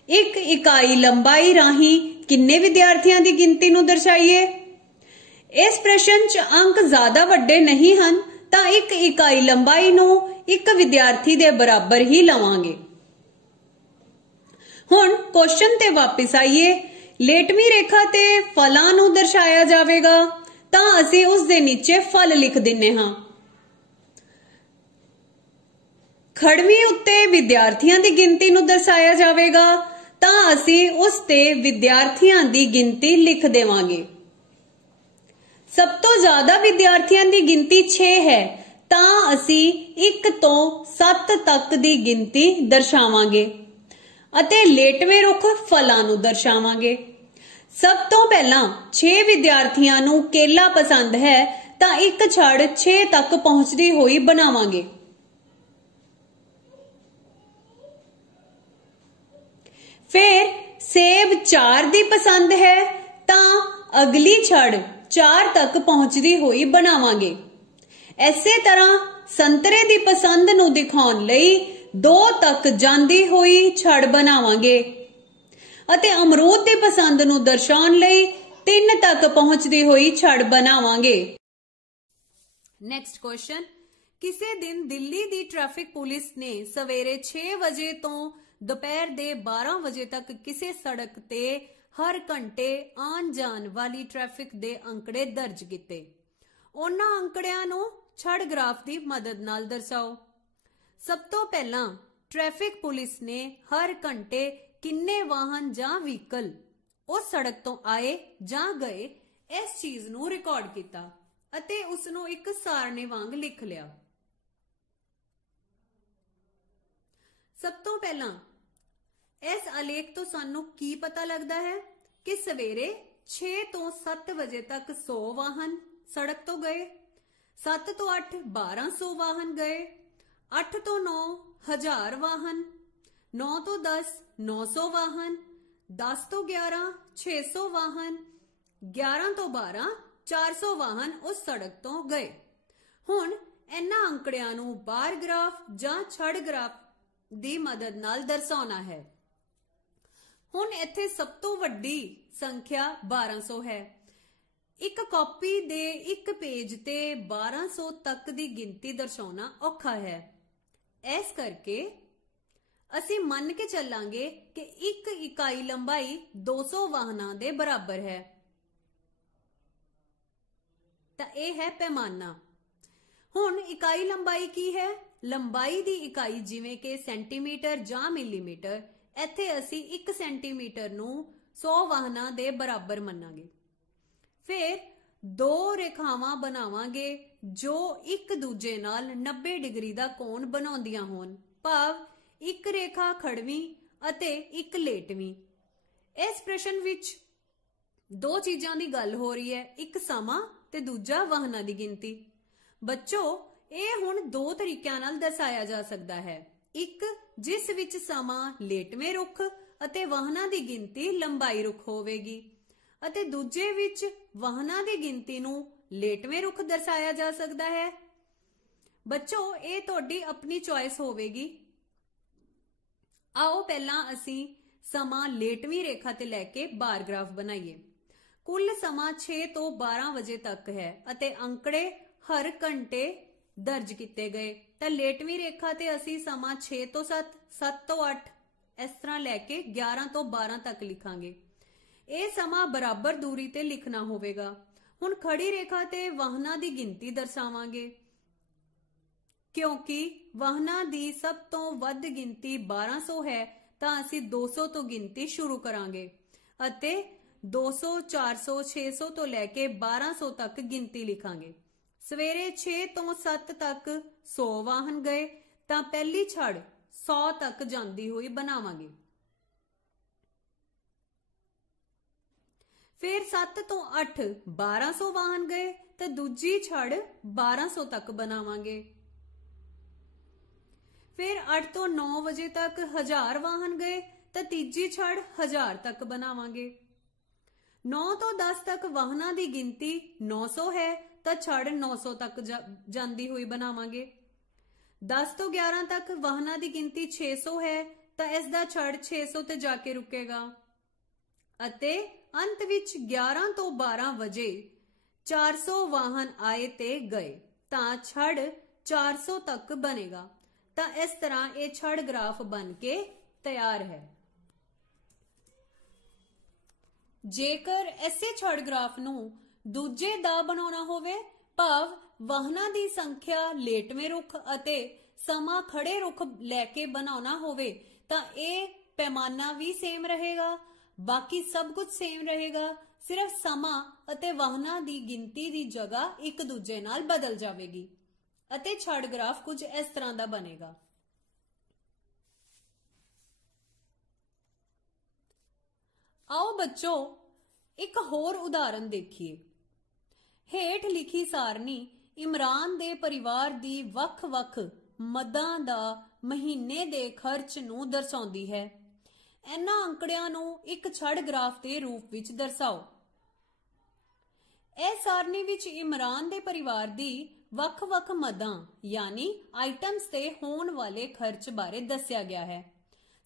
ਇੱਕ ਇਕਾਈ ਲੰਬਾਈ ਰਾਹੀਂ ਕਿੰਨੇ ਵਿਦਿਆਰਥੀਆਂ ਦੀ ਗਿਣਤੀ ਨੂੰ ਦਰਸਾਈਏ? ਇਸ ਪ੍ਰਸ਼ਨ 'ਚ ਅੰਕ ਜ਼ਿਆਦਾ ਵੱਡੇ ਨਹੀਂ ਹਨ ਤਾਂ 1 ਇਕਾਈ ਲੰਬਾਈ ਨੂੰ 1 ਵਿਦਿਆਰਥੀ ਦੇ ਬਰਾਬਰ ਹੀ ਲਵਾਂਗੇ। ਹੁਣ ਕੁਐਸਚਨ ਤੇ ਵਾਪਸ ਆਈਏ। ਲੇਟਵੀਂ ਰੇਖਾ ਤੇ ਫਲਾਂ ਨੂੰ ਦਰਸਾਇਆ ਜਾਵੇਗਾ ਤਾਂ ਅਸੀਂ ਉਸ ਦੇ ਨੀਚੇ ਫਲ ਲਿਖ ਦਿੰਨੇ ਹਾਂ। ਖੜਵੀਂ ਉੱਤੇ ਵਿਦਿਆਰਥੀਆਂ ਦੀ ਗਿਣਤੀ ਨੂੰ ਦਰਸਾਇਆ ਜਾਵੇਗਾ ਤਾਂ ਅਸੀਂ ਉਸ ਤੇ ਵਿਦਿਆਰਥੀਆਂ ਦੀ ਗਿਣਤੀ ਲਿਖ ਦੇਵਾਂਗੇ। ਸਭ ਤੋਂ ਜ਼ਿਆਦਾ ਵਿਦਿਆਰਥੀਆਂ ਦੀ ਗਿਣਤੀ 6 ਹੈ ਤਾਂ ਅਸੀਂ 1 ਤੋਂ 7 ਤੱਕ ਦੀ ਗਿਣਤੀ ਦਰਸਾਵਾਂਗੇ ਅਤੇ ਲੇਟਵੇਂ ਰੁੱਖ ਫਲਾਂ ਨੂੰ ਦਰਸਾਵਾਂਗੇ। ਸਭ ਤੋਂ ਪਹਿਲਾਂ 6 ਵਿਦਿਆਰਥੀਆਂ ਨੂੰ ਕੇਲਾ ਪਸੰਦ ਹੈ ਤਾਂ 1 ਛੱਡ 6 ਤੱਕ ਪਹੁੰਚਦੀ ਹੋਈ ਬਣਾਵਾਂਗੇ। ਫਿਰ ਸੇਬ 4 ਦੀ ਪਸੰਦ ਹੈ ਤਾਂ ਅਗਲੀ ਛੜ 4 ਤੱਕ ਪਹੁੰਚਦੀ ਹੋਈ ਬਣਾਵਾਂਗੇ। ਇਸੇ ਤਰ੍ਹਾਂ ਸੰਤਰੇ ਦੀ ਪਸੰਦ ਨੂੰ ਦਿਖਾਉਣ ਲਈ 2 ਤੱਕ ਜਾਂਦੀ ਹੋਈ ਛੜ ਬਣਾਵਾਂਗੇ ਅਤੇ ਅਮਰੂਦ ਦੀ ਪਸੰਦ ਨੂੰ ਦਰਸਾਉਣ ਲਈ 3 ਤੱਕ ਪਹੁੰਚਦੀ ਹੋਈ ਛੜ ਬਣਾਵਾਂਗੇ। ਨੈਕਸਟ ਕੁਐਸਚਨ, ਕਿਸੇ ਦਿਨ ਦਿੱਲੀ ਦੀ ਟ੍ਰੈਫਿਕ ਪੁਲਿਸ ਨੇ ਸਵੇਰੇ 6 ਵਜੇ ਤੋਂ ਦੁਪਹਿਰ ਦੇ 12 ਵਜੇ ਤੱਕ ਕਿਸੇ ਸੜਕ ਤੇ ਹਰ ਘੰਟੇ ਆਉਣ ਜਾਣ ਵਾਲੀ ਟ੍ਰੈਫਿਕ ਦੇ ਅੰਕੜੇ ਦਰਜ ਕੀਤੇ। ਉਹਨਾਂ ਅੰਕੜਿਆਂ ਨੂੰ ਛੜ ਗ੍ਰਾਫ ਦੀ ਮਦਦ ਨਾਲ ਦਰਸਾਓ। ਸਭ ਤੋਂ ਪਹਿਲਾਂ ਟ੍ਰੈਫਿਕ ਪੁਲਿਸ ਨੇ ਹਰ ਘੰਟੇ ਕਿੰਨੇ ਵਾਹਨ ਜਾਂ ਵਹੀਕਲ ਉਸ ਸੜਕ ਤੋਂ ਆਏ ਜਾਂ ਗਏ ਇਸ ਚੀਜ਼ ਨੂੰ ਰਿਕਾਰਡ ਕੀਤਾ ਅਤੇ ਉਸ ਨੂੰ ਇੱਕ ਸਾਰਣੀ ਵਾਂਗ ਲਿਖ ਲਿਆ। ਸਭ ਤੋਂ ਪਹਿਲਾਂ ਇਸ ਆਲੇਖ ਤੋਂ ਸਾਨੂੰ ਕੀ ਪਤਾ ਲੱਗਦਾ ਹੈ ਕਿ ਸਵੇਰੇ 6 ਤੋਂ 7 ਵਜੇ ਤੱਕ 100 ਵਾਹਨ ਸੜਕ ਤੋਂ ਗਏ, 7 ਤੋਂ 8 1200 ਵਾਹਨ ਗਏ, 8 ਤੋਂ 9 1000 ਵਾਹਨ, 9 ਤੋਂ 10 900 ਵਾਹਨ, 10 ਤੋਂ 11 600 ਵਾਹਨ, 11 ਤੋਂ 12 400 ਵਾਹਨ ਉਸ ਸੜਕ ਤੋਂ ਗਏ। ਹੁਣ ਇਹਨਾਂ ਅੰਕੜਿਆਂ ਨੂੰ ਬਾਰ ਗ੍ਰਾਫ ਜਾਂ ਛੜ ਗ੍ਰਾਫ ਦੀ ਮਦਦ ਨਾਲ ਦਰਸਾਉਣਾ ਹੈ। ਹੁਣ ਇੱਥੇ ਸਭ ਤੋਂ ਵੱਡੀ ਸੰਖਿਆ 1200 ਹੈ। ਇੱਕ ਕਾਪੀ ਦੇ ਇੱਕ ਪੇਜ ਤੇ 1200 ਤੱਕ ਦੀ ਗਿਣਤੀ ਦਰਸਾਉਣਾ ਔਖਾ ਹੈ। ਇਸ ਕਰਕੇ ਅਸੀਂ ਮੰਨ ਕੇ ਚੱਲਾਂਗੇ ਕਿ 1 ਇਕਾਈ ਲੰਬਾਈ 200 ਵਾਹਨਾਂ ਦੇ ਬਰਾਬਰ ਹੈ। ਤਾਂ ਇਹ ਹੈ ਪੈਮਾਨਾ। ਹੁਣ ਇਕਾਈ ਲੰਬਾਈ ਕੀ ਹੈ? ਲੰਬਾਈ ਦੀ ਇਕਾਈ ਜਿਵੇਂ ਕਿ ਸੈਂਟੀਮੀਟਰ ਜਾਂ ਮਿਲੀਮੀਟਰ, ਇੱਥੇ ਅਸੀਂ 1 ਸੈਂਟੀਮੀਟਰ ਨੂੰ 100 ਵਾਹਨਾਂ ਦੇ ਬਰਾਬਰ ਮੰਨਾਂਗੇ। ਫਿਰ 2 ਰੇਖਾਵਾਂ ਬਣਾਵਾਂਗੇ ਜੋ ਇੱਕ ਦੂਜੇ ਨਾਲ 90 ਡਿਗਰੀ ਦਾ ਕੋਣ ਬਣਾਉਂਦੀਆਂ ਹੋਣ, ਭਾਵ ਇੱਕ ਰੇਖਾ ਖੜਵੀਂ ਅਤੇ ਇੱਕ ਲੇਟਵੀਂ। ਇਸ ਪ੍ਰਸ਼ਨ ਵਿੱਚ 2 ਚੀਜ਼ਾਂ ਦੀ ਗੱਲ ਹੋ ਰਹੀ ਹੈ, ਇੱਕ ਸਮਾਂ ਤੇ ਦੂਜਾ ਵਾਹਨਾਂ ਦੀ ਗਿਣਤੀ। ਬੱਚੋ, ਇਹ ਹੁਣ 2 ਤਰੀਕਿਆਂ ਨਾਲ ਦਰਸਾਇਆ ਜਾ ਸਕਦਾ ਹੈ। ਇੱਕ ਜਿਸ ਵਿੱਚ ਸਮਾਂ ਲੇਟਵੇਂ ਰੁੱਖ ਅਤੇ ਵਾਹਨਾਂ ਦੀ ਗਿਣਤੀ ਲੰਬਾਈ ਰੁੱਖ ਹੋਵੇਗੀ ਅਤੇ ਦੂਜੇ ਵਿੱਚ ਵਾਹਨਾਂ ਦੀ ਗਿਣਤੀ ਨੂੰ ਲੇਟਵੇਂ ਰੁੱਖ ਦਰਸਾਇਆ ਜਾ ਸਕਦਾ ਹੈ। ਬੱਚੋ, ਇਹ ਤੁਹਾਡੀ ਆਪਣੀ ਚੁਆਇਸ ਹੋਵੇਗੀ। ਆਓ ਪਹਿਲਾਂ ਅਸੀਂ ਸਮਾਂ ਲੇਟਵੀਂ ਰੇਖਾ ਤੇ ਲੈ ਕੇ ਬਾਰ ਗ੍ਰਾਫ ਬਣਾਈਏ। ਕੁੱਲ ਸਮਾਂ 6 ਤੋਂ 12 ਵਜੇ ਤੱਕ ਹੈ ਅਤੇ ਅੰਕੜੇ ਹਰ ਘੰਟੇ ਦਰਜ ਕੀਤੇ ਗਏ। ਤਾਂ ਲੇਟਵੀਂ ਰੇਖਾ ਤੇ ਅਸੀਂ ਸਮਾਂ 6 ਤੋਂ 7, 7 ਤੋਂ 8 ਇਸ ਤਰ੍ਹਾਂ ਲੈ ਕੇ 11 ਤੋਂ 12 ਤੱਕ ਲਿਖਾਂਗੇ। ਇਹ ਸਮਾਂ ਬਰਾਬਰ ਦੂਰੀ ਤੇ ਲਿਖਣਾ ਹੋਵੇਗਾ। ਹੁਣ ਖੜੀ ਰੇਖਾ ਤੇ ਵਾਹਨਾਂ ਦੀ ਗਿਣਤੀ ਦਰਸਾਵਾਂਗੇ। ਕਿਉਂਕਿ ਵਾਹਨਾਂ ਦੀ ਸਭ ਤੋਂ ਵੱਧ ਗਿਣਤੀ 1200 ਹੈ ਤਾਂ ਅਸੀਂ 200 ਤੋਂ ਗਿਣਤੀ ਸ਼ੁਰੂ ਕਰਾਂਗੇ ਅਤੇ 200, 400, 600 ਤੋਂ ਲੈ ਕੇ 1200 ਤੱਕ ਗਿਣਤੀ ਲਿਖਾਂਗੇ। ਸਵੇਰੇ 6 ਤੋਂ 7 ਤੱਕ 100 ਵਾਹਨ ਗਏ ਤਾਂ ਪਹਿਲੀ ਛੜ 100 ਤੱਕ ਜਾਂਦੀ ਹੋਈ ਬਣਾਵਾਂਗੇ। ਫਿਰ 7 ਤੋਂ 8 1200 ਵਾਹਨ ਗਏ ਤਾਂ ਦੂਜੀ ਛੜ 1200 ਤੱਕ ਬਣਾਵਾਂਗੇ। ਫਿਰ 8 ਤੋਂ 9 ਵਜੇ ਤੱਕ 1000 ਵਾਹਨ ਗਏ ਤਾਂ ਤੀਜੀ ਛੜ 1000 ਤੱਕ ਬਣਾਵਾਂਗੇ। 9 ਤੋਂ 10 ਤੱਕ ਵਾਹਨਾਂ ਦੀ ਗਿਣਤੀ 900 ਹੈ ਤਾਂ ਛੜ 900 ਤੱਕ ਜਾਂਦੀ ਹੋਈ ਬਣਾਵਾਂਗੇ। 10 ਤੋਂ 11 ਤੱਕ ਵਾਹਨਾਂ ਦੀ ਗਿਣਤੀ 600 ਹੈ ਤਾਂ ਇਸ ਦਾ ਛੜ 600 ਤੇ ਜਾ ਕੇ ਰੁਕੇਗਾ ਅਤੇ ਅੰਤ ਵਿੱਚ 11 ਤੋਂ 12 ਵਜੇ 400 ਵਾਹਨ ਆਏ ਤੇ ਗਏ ਤਾਂ ਛੜ 400 ਤੱਕ ਬਣੇਗਾ। ਤਾਂ ਇਸ ਤਰ੍ਹਾਂ ਇਹ ਛੜ ਗ੍ਰਾਫ ਬਣ ਕੇ ਤਿਆਰ ਹੈ। ਜੇਕਰ ਇਸੇ ਛੜ ਗ੍ਰਾਫ ਨੂੰ ਦੂਜੇ ਦਾ ਬਣਾਉਣਾ ਹੋਵੇ, ਭਾਵ ਵਾਹਨਾਂ ਦੀ ਸੰਖਿਆ, ਲੇਟਵੇਂ ਰੁੱਖ ਅਤੇ ਸਮਾਂ ਖੜੇ ਰੁੱਖ ਲੈ ਕੇ ਬਣਾਉਣਾ ਹੋਵੇ, ਤਾਂ ਇਹ ਪੈਮਾਨਾ ਵੀ ਸੇਮ ਰਹੇਗਾ, ਬਾਕੀ ਸਭ ਕੁਝ ਸੇਮ ਰਹੇਗਾ, ਸਿਰਫ ਸਮਾਂ ਅਤੇ ਵਾਹਨਾਂ ਦੀ ਗਿਣਤੀ ਦੀ ਜਗ੍ਹਾ ਇੱਕ ਦੂਜੇ ਨਾਲ ਬਦਲ ਜਾਵੇਗੀ ਅਤੇ ਛੜ ਗ੍ਰਾਫ ਕੁਝ ਇਸ ਤਰ੍ਹਾਂ ਦਾ ਬਣੇਗਾ। ਆਓ ਬੱਚੋ ਇੱਕ ਹੋਰ ਉਦਾਹਰਨ ਦੇਖੀਏ। ਹੇਠ ਲਿਖੀ ਸਾਰਣੀ ਇਮਰਾਨ ਦੇ ਪਰਿਵਾਰ ਦੀ ਵੱਖ-ਵੱਖ ਮਦਾਂ ਦਾ ਮਹੀਨੇ ਦੇ ਖਰਚ ਨੂੰ ਦਰਸਾਉਂਦੀ ਹੈ। ਇਹਨਾਂ ਅੰਕੜਿਆਂ ਨੂੰ ਇੱਕ ਛੜ ਗ੍ਰਾਫ ਦੇ ਰੂਪ ਵਿੱਚ ਦਰਸਾਓ। ਇਹ ਸਾਰਣੀ ਵਿੱਚ ਇਮਰਾਨ ਦੇ ਪਰਿਵਾਰ ਦੀ ਵੱਖ-ਵੱਖ ਮਦਾਂ ਯਾਨੀ ਆਈਟਮਸ ਤੇ ਹੋਣ ਵਾਲੇ ਖਰਚ ਬਾਰੇ ਦੱਸਿਆ ਗਿਆ ਹੈ।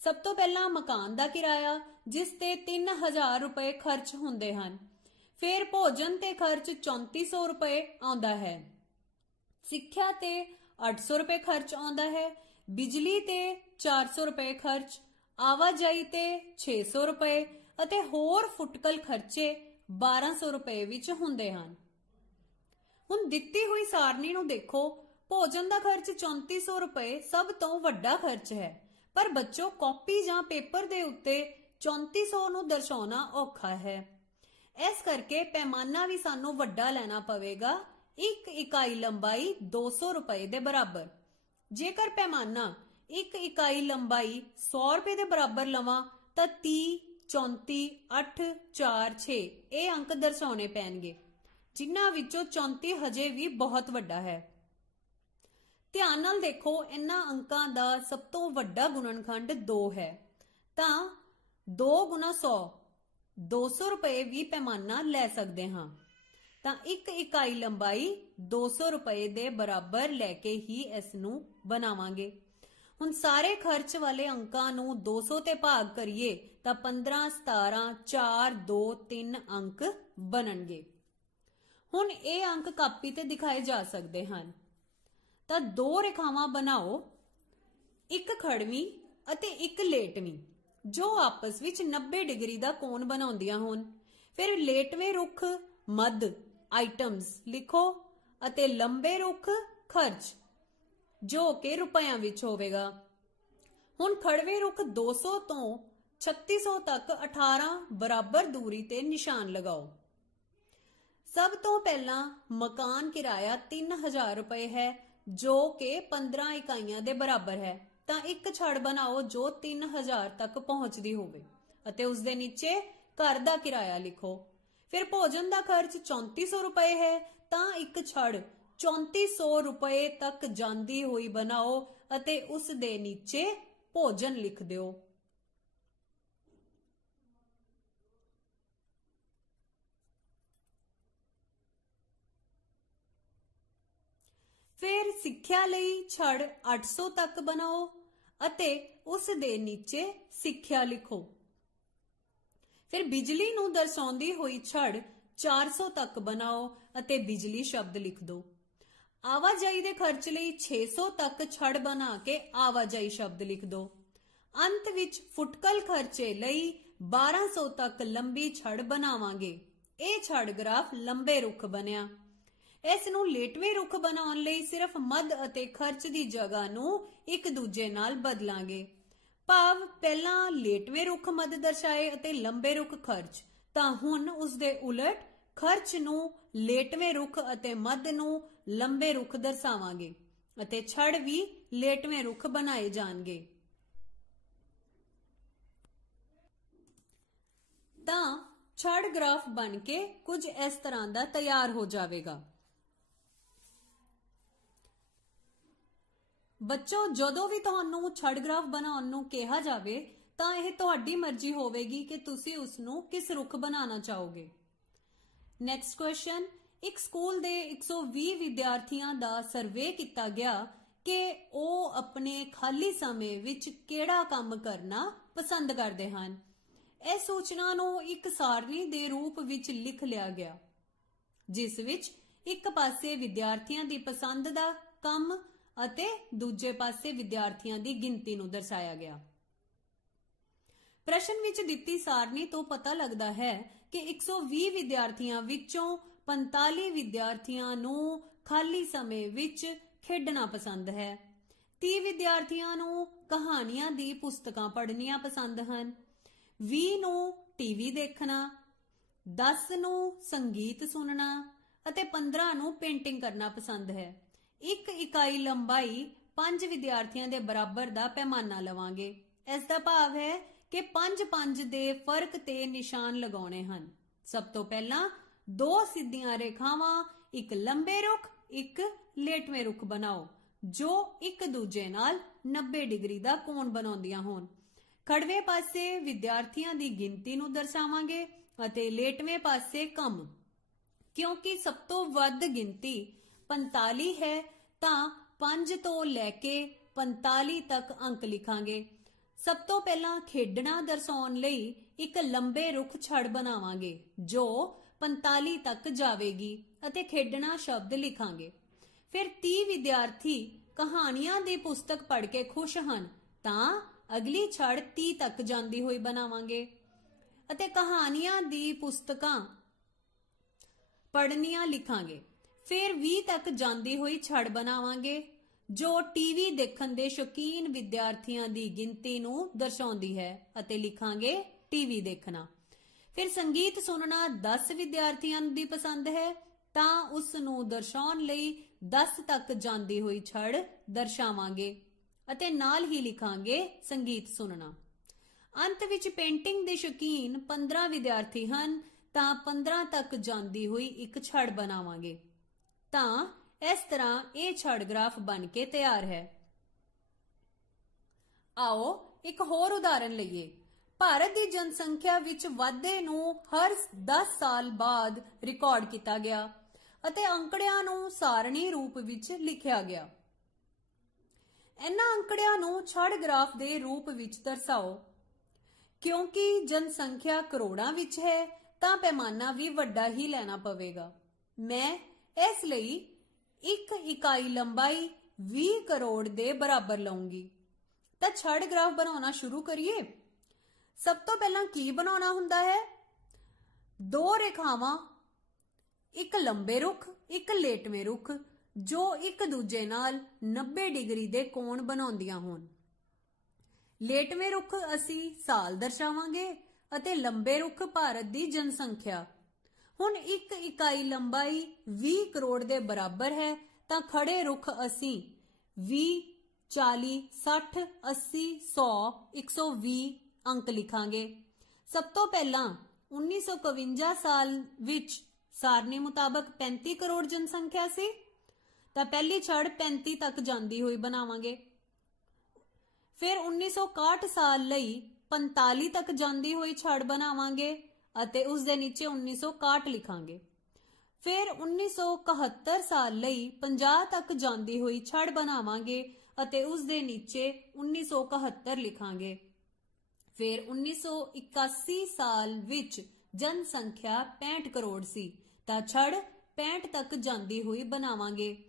ਸਭ ਤੋਂ ਪਹਿਲਾਂ ਮਕਾਨ ਦਾ ਕਿਰਾਇਆ, ਜਿਸ ਤੇ 3000 ਰੁਪਏ ਖਰਚ ਹੁੰਦੇ ਹਨ। ਫਿਰ ਭੋਜਨ ਤੇ ਖਰਚ 3400 ਰੁਪਏ ਆਉਂਦਾ ਹੈ। ਸਿੱਖਿਆ ਤੇ 800 ਰੁਪਏ ਖਰਚ ਆਉਂਦਾ ਹੈ। ਬਿਜਲੀ ਤੇ 400 ਰੁਪਏ ਖਰਚ, ਆਵਾਜਾਈ ਤੇ 600 ਰੁਪਏ ਅਤੇ ਹੋਰ ਫੁਟਕਲ ਖਰਚੇ 1200 ਰੁਪਏ ਵਿੱਚ ਹੁੰਦੇ ਹਨ। ਹੁਣ ਦਿੱਤੀ ਹੋਈ ਸਾਰਣੀ ਨੂੰ ਦੇਖੋ। ਭੋਜਨ ਦਾ ਖਰਚ 3400 ਰੁਪਏ ਸਭ ਤੋਂ ਵੱਡਾ ਖਰਚ ਹੈ, ਪਰ ਬੱਚੋ ਕਾਪੀ ਜਾਂ ਪੇਪਰ ਦੇ ਉੱਤੇ 3400 ਨੂੰ ਦਰਸਾਉਣਾ ਔਖਾ ਹੈ। ਇਸ ਕਰਕੇ ਪੈਮਾਨਾ ਵੀ ਸਾਨੂੰ ਵੱਡਾ ਲੈਣਾ ਪਵੇਗਾ। ਇੱਕ ਇਕਾਈ ਲੰਬਾਈ 200 ਰੁਪਏ ਦੇ ਬਰਾਬਰ। ਜੇਕਰ ਪੈਮਾਨਾ ਇੱਕ ਇਕਾਈ ਲੰਬਾਈ 100 ਰੁਪਏ ਦੇ ਬਰਾਬਰ ਲਵਾਂ ਤਾਂ 30, 34, 8, 4, 6 ਇਹ ਅੰਕ ਦਰਸਾਉਣੇ ਪੈਣਗੇ, ਜਿਨ੍ਹਾਂ ਵਿੱਚੋਂ 34 ਹਜੇ ਵੀ ਬਹੁਤ ਵੱਡਾ ਹੈ। ਧਿਆਨ ਨਾਲ ਦੇਖੋ, ਇਹਨਾਂ ਅੰਕਾਂ ਦਾ ਸਭ ਤੋਂ ਵੱਡਾ ਗੁਣਨਖੰਡ 2 ਹੈ, ਤਾਂ 2 ਗੁਣਾ 100 200 ਰੁਪਏ ਵੀ ਪੈਮਾਨਾ ਲੈ ਸਕਦੇ ਹਾਂ। ਤਾਂ ਇੱਕ ਇਕਾਈ ਲੰਬਾਈ 200 ਰੁਪਏ ਦੇ ਬਰਾਬਰ ਲੈ ਕੇ ਹੀ ਇਸ ਨੂੰ ਬਣਾਵਾਂਗੇ। ਹੁਣ ਸਾਰੇ ਖਰਚ ਵਾਲੇ ਅੰਕਾਂ ਨੂੰ 200 ਤੇ ਭਾਗ ਕਰੀਏ ਤਾਂ 15, 17, 4, 2, 3 ਅੰਕ ਬਣਨਗੇ। ਹੁਣ ਇਹ ਅੰਕ ਕਾਪੀ ਤੇ ਦਿਖਾਏ ਜਾ ਸਕਦੇ ਹਨ। ਤਾਂ ਦੋ ਰੇਖਾਵਾਂ ਬਣਾਓ, ਇੱਕ ਖੜਵੀਂ ਅਤੇ ਇੱਕ ਲੇਟਵੀਂ, ਜੋ ਆਪਸ ਵਿੱਚ 90 ਡਿਗਰੀ ਦਾ ਕੋਣ ਬਣਾਉਂਦੀਆਂ ਹੋਣ। ਫਿਰ ਲੇਟਵੇਂ ਰੁੱਖ ਮੱਧ ਆਈਟਮਸ ਲਿਖੋ ਅਤੇ ਲੰਬੇ ਰੁੱਖ ਖਰਚ, ਜੋ ਕਿ ਰੁਪਇਆਂ ਵਿੱਚ ਹੋਵੇਗਾ। ਹੁਣ ਖੜਵੇਂ ਰੁੱਖ 200 ਤੋਂ 3600 ਤੱਕ 18 ਬਰਾਬਰ ਦੂਰੀ ਤੇ ਨਿਸ਼ਾਨ ਲਗਾਓ। ਸਭ ਤੋਂ ਪਹਿਲਾਂ ਮਕਾਨ ਕਿਰਾਇਆ 3000 ਰੁਪਏ ਹੈ, ਜੋ ਕਿ 15 ਇਕਾਈਆਂ ਦੇ ਬਰਾਬਰ ਹੈ। ਤਾਂ ਇੱਕ ਛੜ ਬਣਾਓ ਜੋ 3000 ਤੱਕ ਪਹੁੰਚਦੀ ਹੋਵੇ ਅਤੇ ਉਸ ਦੇ ਨੀਚੇ ਘਰ ਦਾ ਕਿਰਾਇਆ ਲਿਖੋ। ਫਿਰ ਭੋਜਨ ਦਾ ਖਰਚ 3400 ਰੁਪਏ ਹੈ, ਤਾਂ ਇੱਕ ਛੜ 3400 ਰੁਪਏ ਤੱਕ ਜਾਂਦੀ ਹੋਈ ਬਣਾਓ ਅਤੇ ਉਸ ਦੇ ਨੀਚੇ ਭੋਜਨ ਲਿਖ ਦਿਓ। ਫਿਰ ਸਿੱਖਿਆ ਲਈ ਛੜ 800 ਤੱਕ ਬਣਾਓ ਅਤੇ ਉਸ ਦੇ ਨੀਚੇ ਸਿੱਖਿਆ ਲਿਖੋ। ਫਿਰ ਬਿਜਲੀ ਨੂੰ ਦਰਸਾਉਂਦੀ ਹੋਈ ਛੜ 400 ਤੱਕ ਬਣਾਓ ਅਤੇ ਬਿਜਲੀ ਸ਼ਬਦ ਲਿਖ ਦਿਓ। ਆਵਾਜਾਈ ਦੇ ਖਰਚ ਲਈ 600 ਤੱਕ ਛੜ ਬਣਾ ਕੇ ਆਵਾਜਾਈ ਸ਼ਬਦ ਲਿਖ ਦਿਓ। ਅੰਤ ਵਿੱਚ ਫੁਟਕਲ ਖਰਚੇ ਲਈ 1200 ਤੱਕ ਲੰਬੀ ਛੜ ਬਣਾਵਾਂਗੇ। ਇਹ ਛੜ ਗ੍ਰਾਫ ਲੰਬੇ ਰੁੱਖ ਬਣਿਆ। ਇਸ ਨੂੰ ਲੇਟਵੇਂ ਰੁੱਖ ਬਣਾਉਣ ਲਈ ਸਿਰਫ ਮੱਧ ਅਤੇ ਖਰਚ ਦੀ ਜਗ੍ਹਾ ਨੂੰ ਇੱਕ ਦੂਜੇ ਨਾਲ ਬਦਲਾਂਗੇ, ਭਾਵ ਪਹਿਲਾਂ ਲੇਟਵੇਂ ਰੁੱਖ ਮੱਧ ਦਰਸਾਏ ਅਤੇ ਲੰਬੇ ਰੁੱਖ ਖਰਚ, ਤਾਂ ਹੁਣ ਉਸ ਦੇ ਉਲਟ ਖਰਚ ਨੂੰ ਲੇਟਵੇਂ ਰੁੱਖ ਅਤੇ ਮੱਧ ਨੂੰ ਲੰਬੇ ਰੁੱਖ ਦਰਸਾਵਾਂਗੇ ਅਤੇ ਛੜ ਵੀ ਲੇਟਵੇਂ ਰੁੱਖ ਬਣਾਏ ਜਾਣਗੇ। ਤਾਂ ਛੜ ਗ੍ਰਾਫ ਬਣ ਕੇ ਕੁਝ ਇਸ ਤਰ੍ਹਾਂ ਦਾ ਤਿਆਰ ਹੋ ਜਾਵੇਗਾ। ਬੱਚੋ, ਜਦੋਂ ਵੀ ਤੁਹਾਨੂੰ ਛੜ ਗ੍ਰਾਫ ਬਣਾਉਣ ਨੂੰ ਕਿਹਾ ਜਾਵੇ ਤਾਂ ਇਹ ਤੁਹਾਡੀ ਮਰਜ਼ੀ ਹੋਵੇਗੀ ਕਿ ਤੁਸੀਂ ਉਸ ਨੂੰ ਕਿਸ ਰੁੱਖ ਬਣਾਉਣਾ ਚਾਹੋਗੇ। ਨੈਕਸਟ ਕੁਐਸਚਨ, ਇੱਕ ਸਕੂਲ ਦੇ 120 ਵਿਦਿਆਰਥੀਆਂ ਦਾ ਸਰਵੇ ਕੀਤਾ ਗਿਆ ਕਿ ਉਹ ਆਪਣੇ ਖਾਲੀ ਸਮੇਂ ਵਿੱਚ ਕਿਹੜਾ ਕੰਮ ਕਰਨਾ ਪਸੰਦ ਕਰਦੇ ਹਨ। ਇਸ ਸੂਚਨਾ ਨੂੰ ਇੱਕ ਸਾਰਣੀ ਦੇ ਰੂਪ ਵਿੱਚ ਲਿਖ ਲਿਆ ਗਿਆ, ਜਿਸ ਵਿੱਚ ਇੱਕ ਪਾਸੇ ਵਿਦਿਆਰਥੀਆਂ ਦੀ ਪਸੰਦ ਦਾ ਕੰਮ ਅਤੇ ਦੂਜੇ ਪਾਸੇ ਵਿਦਿਆਰਥੀਆਂ ਦੀ ਗਿਣਤੀ ਨੂੰ ਦਰਸਾਇਆ ਗਿਆ। ਪ੍ਰਸ਼ਨ ਵਿੱਚ ਦਿੱਤੀ ਸਾਰਣੀ ਤੋਂ ਪਤਾ ਲੱਗਦਾ ਹੈ ਕਿ 120 ਵਿਦਿਆਰਥੀਆਂ ਵਿੱਚੋਂ 45 ਵਿਦਿਆਰਥੀਆਂ ਨੂੰ ਖਾਲੀ ਸਮੇਂ ਵਿੱਚ ਖੇਡਣਾ ਪਸੰਦ ਹੈ। 30 ਵਿਦਿਆਰਥੀਆਂ ਨੂੰ ਕਹਾਣੀਆਂ ਦੀ ਪੁਸਤਕਾਂ ਪੜ੍ਹਨੀਆਂ ਪਸੰਦ ਹਨ। 20 ਨੂੰ ਟੀਵੀ ਦੇਖਣਾ, 10 ਨੂੰ ਸੰਗੀਤ ਸੁਣਨਾ ਅਤੇ 15 ਨੂੰ ਪੇਂਟਿੰਗ ਕਰਨਾ ਪਸੰਦ ਹੈ। ਇੱਕ ਇਕਾਈ ਲੰਬਾਈ 5 ਵਿਦਿਆਰਥੀਆਂ ਦੇ ਬਰਾਬਰ ਦਾ ਪੈਮਾਨਾ ਲਵਾਂਗੇ। ਇਸ ਦਾ ਭਾਵ ਹੈ ਕਿ 5-5 ਦੇ ਫਰਕ ਤੇ ਨਿਸ਼ਾਨ ਲਗਾਉਣੇ ਹਨ। ਸਭ ਤੋਂ ਪਹਿਲਾਂ 2 ਸਿੱਧੀਆਂ ਰੇਖਾਵਾਂ, ਇੱਕ ਲੰਬੇ ਰੁੱਖ, ਇੱਕ ਲੇਟਵੇਂ ਰੁੱਖ ਬਣਾਓ ਜੋ ਇੱਕ ਦੂਜੇ ਨਾਲ 90 ਡਿਗਰੀ ਦਾ ਕੋਣ ਬਣਾਉਂਦੀਆਂ ਹੋਣ। ਖੜਵੇਂ ਪਾਸੇ ਵਿਦਿਆਰਥੀਆਂ ਦੀ ਗਿਣਤੀ ਨੂੰ ਦਰਸਾਵਾਂਗੇ ਅਤੇ ਲੇਟਵੇਂ ਪਾਸੇ ਕੰਮ। ਕਿਉਂਕਿ ਸਭ ਤੋਂ ਵੱਧ ਗਿਣਤੀ 45 ਹੈ ਤਾਂ 5 ਤੋਂ ਲੈ ਕੇ 45 ਤੱਕ ਅੰਕ ਲਿਖਾਂਗੇ। ਸਭ ਤੋਂ ਪਹਿਲਾਂ ਖੇਡਣਾ ਦਰਸਾਉਣ ਲਈ ਇੱਕ ਲੰਬੇ ਰੁੱਖ ਛੜ ਬਣਾਵਾਂਗੇ ਜੋ 45 ਤੱਕ ਜਾਵੇਗੀ ਅਤੇ ਖੇਡਣਾ ਸ਼ਬਦ ਲਿਖਾਂਗੇ। ਫਿਰ 30 ਵਿਦਿਆਰਥੀ ਕਹਾਣੀਆਂ ਦੀ ਪੁਸਤਕ ਪੜ੍ਹ ਕੇ ਖੁਸ਼ ਹਨ ਤਾਂ ਅਗਲੀ ਛੜ 30 ਤੱਕ ਜਾਂਦੀ ਹੋਈ ਬਣਾਵਾਂਗੇ ਅਤੇ ਕਹਾਣੀਆਂ ਦੀ ਪੁਸਤਕਾਂ ਪੜ੍ਹਨੀਆਂ ਲਿਖਾਂਗੇ। ਫਿਰ 20 ਤੱਕ ਜਾਂਦੀ ਹੋਈ ਛੜ ਬਣਾਵਾਂਗੇ ਜੋ ਟੀਵੀ ਦੇਖਣ ਦੇ ਸ਼ੌਕੀਨ ਵਿਦਿਆਰਥੀਆਂ ਦੀ ਗਿਣਤੀ ਨੂੰ ਦਰਸਾਉਂਦੀ ਹੈ ਅਤੇ ਲਿਖਾਂਗੇ ਟੀਵੀ ਦੇਖਣਾ। ਫਿਰ ਸੰਗੀਤ ਸੁਣਨਾ 10 ਵਿਦਿਆਰਥੀਆਂ ਦੀ ਪਸੰਦ ਹੈ ਤਾਂ ਉਸ ਨੂੰ ਦਰਸਾਉਣ ਲਈ 10 ਤੱਕ ਜਾਂਦੀ ਹੋਈ ਛੜ ਦਰਸਾਵਾਂਗੇ ਅਤੇ ਨਾਲ ਹੀ ਲਿਖਾਂਗੇ ਸੰਗੀਤ ਸੁਣਨਾ। ਅੰਤ ਵਿੱਚ ਪੇਂਟਿੰਗ ਦੇ ਸ਼ੌਕੀਨ 15 ਵਿਦਿਆਰਥੀ ਹਨ ਤਾਂ 15 ਤੱਕ ਜਾਂਦੀ ਹੋਈ ਇੱਕ ਛੜ ਬਣਾਵਾਂਗੇ। ਤਾਂ ਇਸ ਤਰ੍ਹਾਂ ਇਹ ਛੜ ਗ੍ਰਾਫ ਬਣ ਕੇ ਤਿਆਰ ਹੈ। ਆਓ ਇੱਕ ਹੋਰ ਉਦਾਹਰਨ ਲਈਏ। ਭਾਰਤ ਦੀ ਜਨਸੰਖਿਆ ਵਿੱਚ ਵਾਧੇ ਨੂੰ ਹਰ 10 ਸਾਲ ਬਾਅਦ ਰਿਕਾਰਡ ਕੀਤਾ ਗਿਆ ਅਤੇ ਅੰਕੜਿਆਂ ਨੂੰ ਸਾਰਣੀ ਰੂਪ ਵਿੱਚ ਲਿਖਿਆ ਗਿਆ। ਇਹਨਾਂ ਅੰਕੜਿਆਂ ਨੂੰ ਛੜ ਗ੍ਰਾਫ ਦੇ ਰੂਪ ਵਿੱਚ ਦਰਸਾਓ। ਕਿਉਂਕਿ ਜਨਸੰਖਿਆ ਕਰੋੜਾਂ ਵਿੱਚ ਹੈ ਤਾਂ ਪੈਮਾਨਾ ਵੀ ਵੱਡਾ ਹੀ ਲੈਣਾ ਪਵੇਗਾ। ਮੈਂ ਇਸ ਲਈ ਇੱਕ ਇਕਾਈ ਲੰਬਾਈ 20 ਕਰੋੜ ਦੇ ਬਰਾਬਰ ਲਵਾਂਗੀ। ਤਾਂ ਛੜ ਗ੍ਰਾਫ ਬਣਾਉਣਾ ਸ਼ੁਰੂ ਕਰੀਏ। ਸਭ ਤੋਂ ਪਹਿਲਾਂ ਕੀ ਬਣਾਉਣਾ ਹੁੰਦਾ ਹੈ? 2 ਰੇਖਾਵਾਂ, ਇੱਕ ਲੰਬੇ ਰੁੱਖ, ਇੱਕ ਲੇਟਵੇਂ ਰੁੱਖ ਜੋ ਇੱਕ ਦੂਜੇ ਨਾਲ 90 ਡਿਗਰੀ ਦੇ ਕੋਣ ਬਣਾਉਂਦੀਆਂ ਹੋਣ। ਲੇਟਵੇਂ ਰੁੱਖ ਅਸੀਂ ਸਾਲ ਦਰਸਾਵਾਂਗੇ ਅਤੇ ਲੰਬੇ ਰੁੱਖ ਭਾਰਤ ਦੀ ਜਨਸੰਖਿਆ। ਹੁਣ ਇੱਕ ਇਕਾਈ ਲੰਬਾਈ 20 ਕਰੋੜ ਦੇ ਬਰਾਬਰ ਹੈ ਤਾਂ ਖੜੇ ਰੁੱਖ ਅਸੀਂ 20, 40, 60, 80, 100, 120 ਅੰਕ ਲਿਖਾਂਗੇ। ਸਭ ਤੋਂ ਪਹਿਲਾਂ 1951 ਸਾਲ ਵਿੱਚ ਸਾਰਣੀ ਮੁਤਾਬਕ 35 ਕਰੋੜ ਜਨਸੰਖਿਆ ਸੀ ਤਾਂ ਪਹਿਲੀ ਛੜ 35 ਤੱਕ ਜਾਂਦੀ ਹੋਈ ਬਣਾਵਾਂਗੇ। ਫਿਰ 1961 ਸਾਲ ਲਈ 45 ਤੱਕ ਜਾਂਦੀ ਹੋਈ ਛੜ ਬਣਾਵਾਂਗੇ ਅਤੇ ਉਸ ਦੇ ਨੀਚੇ 1961 ਲਿਖਾਂਗੇ। ਫਿਰ 1971 ਸਾਲ ਲਈ 50 ਤੱਕ ਜਾਂਦੀ ਹੋਈ ਛੜ ਬਣਾਵਾਂਗੇ ਅਤੇ ਉਸ ਦੇ ਨੀਚੇ 1971 ਲਿਖਾਂਗੇ। ਫਿਰ 1981 ਸਾਲ ਵਿੱਚ ਜਨਸੰਖਿਆ 65 ਕਰੋੜ ਸੀ ਤਾਂ ਛੜ 65 ਤੱਕ ਜਾਂਦੀ ਹੋਈ ਬਣਾਵਾਂਗੇ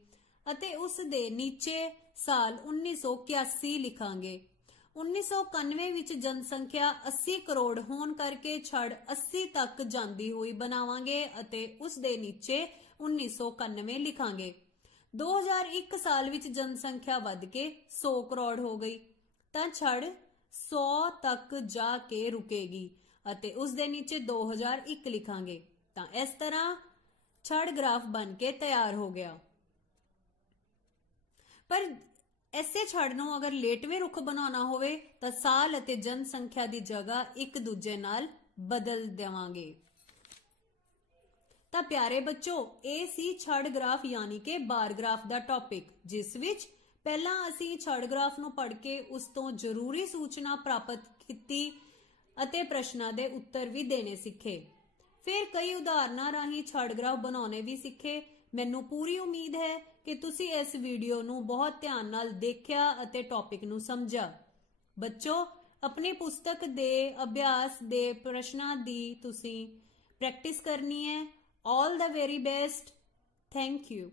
ਅਤੇ ਉਸ ਦੇ ਨੀਚੇ ਸਾਲ 1981 ਲਿਖਾਂਗੇ। 1991 ਵਿੱਚ ਜਨਸੰਖਿਆ 80 ਕਰੋੜ ਹੋਣ ਕਰਕੇ ਛੜ 80 ਤੱਕ ਜਾਂਦੀ ਹੋਈ ਬਣਾਵਾਂਗੇ ਅਤੇ ਉਸ ਦੇ ਨੀਚੇ 1991 ਲਿਖਾਂਗੇ। 2001 ਸਾਲ ਵਿੱਚ ਜਨਸੰਖਿਆ ਵੱਧ ਕੇ 100 ਕਰੋੜ ਹੋ ਗਈ ਤਾਂ ਛੜ 100 ਤੱਕ ਜਾ ਕੇ ਰੁਕੇਗੀ ਅਤੇ ਉਸ ਦੇ ਨੀਚੇ 2001 ਲਿਖਾਂਗੇ। ਤਾਂ ਇਸ ਤਰ੍ਹਾਂ ਛੜ ਗ੍ਰਾਫ ਬਣ ਕੇ ਤਿਆਰ ਹੋ ਗਿਆ। ਪਰ ਐਸੇ ਛੜ ਨੂੰ ਅਗਰ ਲੇਟਵੇਂ ਰੁੱਖ ਬਣਾਉਣਾ ਹੋਵੇ ਤਾਂ ਸਾਲ ਅਤੇ ਜਨਸੰਖਿਆ ਦੀ ਜਗ੍ਹਾ ਇੱਕ ਦੂਜੇ ਨਾਲ ਬਦਲ ਦੇਵਾਂਗੇ। ਤਾਂ ਪਿਆਰੇ ਬੱਚੋ, ਇਹ ਸੀ ਛੜ ਗ੍ਰਾਫ ਯਾਨੀ ਕਿ ਬਾਰ ਗ੍ਰਾਫ ਦਾ ਟੌਪਿਕ, ਜਿਸ ਵਿੱਚ ਪਹਿਲਾਂ ਅਸੀਂ ਛੜ ਗ੍ਰਾਫ ਨੂੰ ਪੜ੍ਹ ਕੇ ਉਸ ਤੋਂ ਜ਼ਰੂਰੀ ਸੂਚਨਾ ਪ੍ਰਾਪਤ ਕੀਤੀ ਅਤੇ ਪ੍ਰਸ਼ਨਾਂ ਦੇ ਉੱਤਰ ਵੀ ਦੇਣੇ ਸਿੱਖੇ। ਫਿਰ ਕਈ ਉਦਾਹਰਨਾਂ ਰਾਹੀਂ ਛੜ ਗ੍ਰਾਫ ਬਣਾਉਣੇ ਵੀ ਸਿੱਖੇ। ਮੈਨੂੰ ਪੂਰੀ ਉਮੀਦ ਹੈ ਕਿ ਤੁਸੀਂ ਇਸ ਵੀਡੀਓ ਨੂੰ ਬਹੁਤ ਧਿਆਨ ਨਾਲ ਦੇਖਿਆ ਅਤੇ ਟੌਪਿਕ ਨੂੰ ਸਮਝਿਆ। ਬੱਚੋ, ਆਪਣੀ ਪੁਸਤਕ ਦੇ ਅਭਿਆਸ ਦੇ ਪ੍ਰਸ਼ਨਾਂ ਦੀ ਤੁਸੀਂ ਪ੍ਰੈਕਟਿਸ ਕਰਨੀ ਹੈ। ਆਲ ਦਾ ਵੈਰੀ ਬੈਸਟ। Thank you.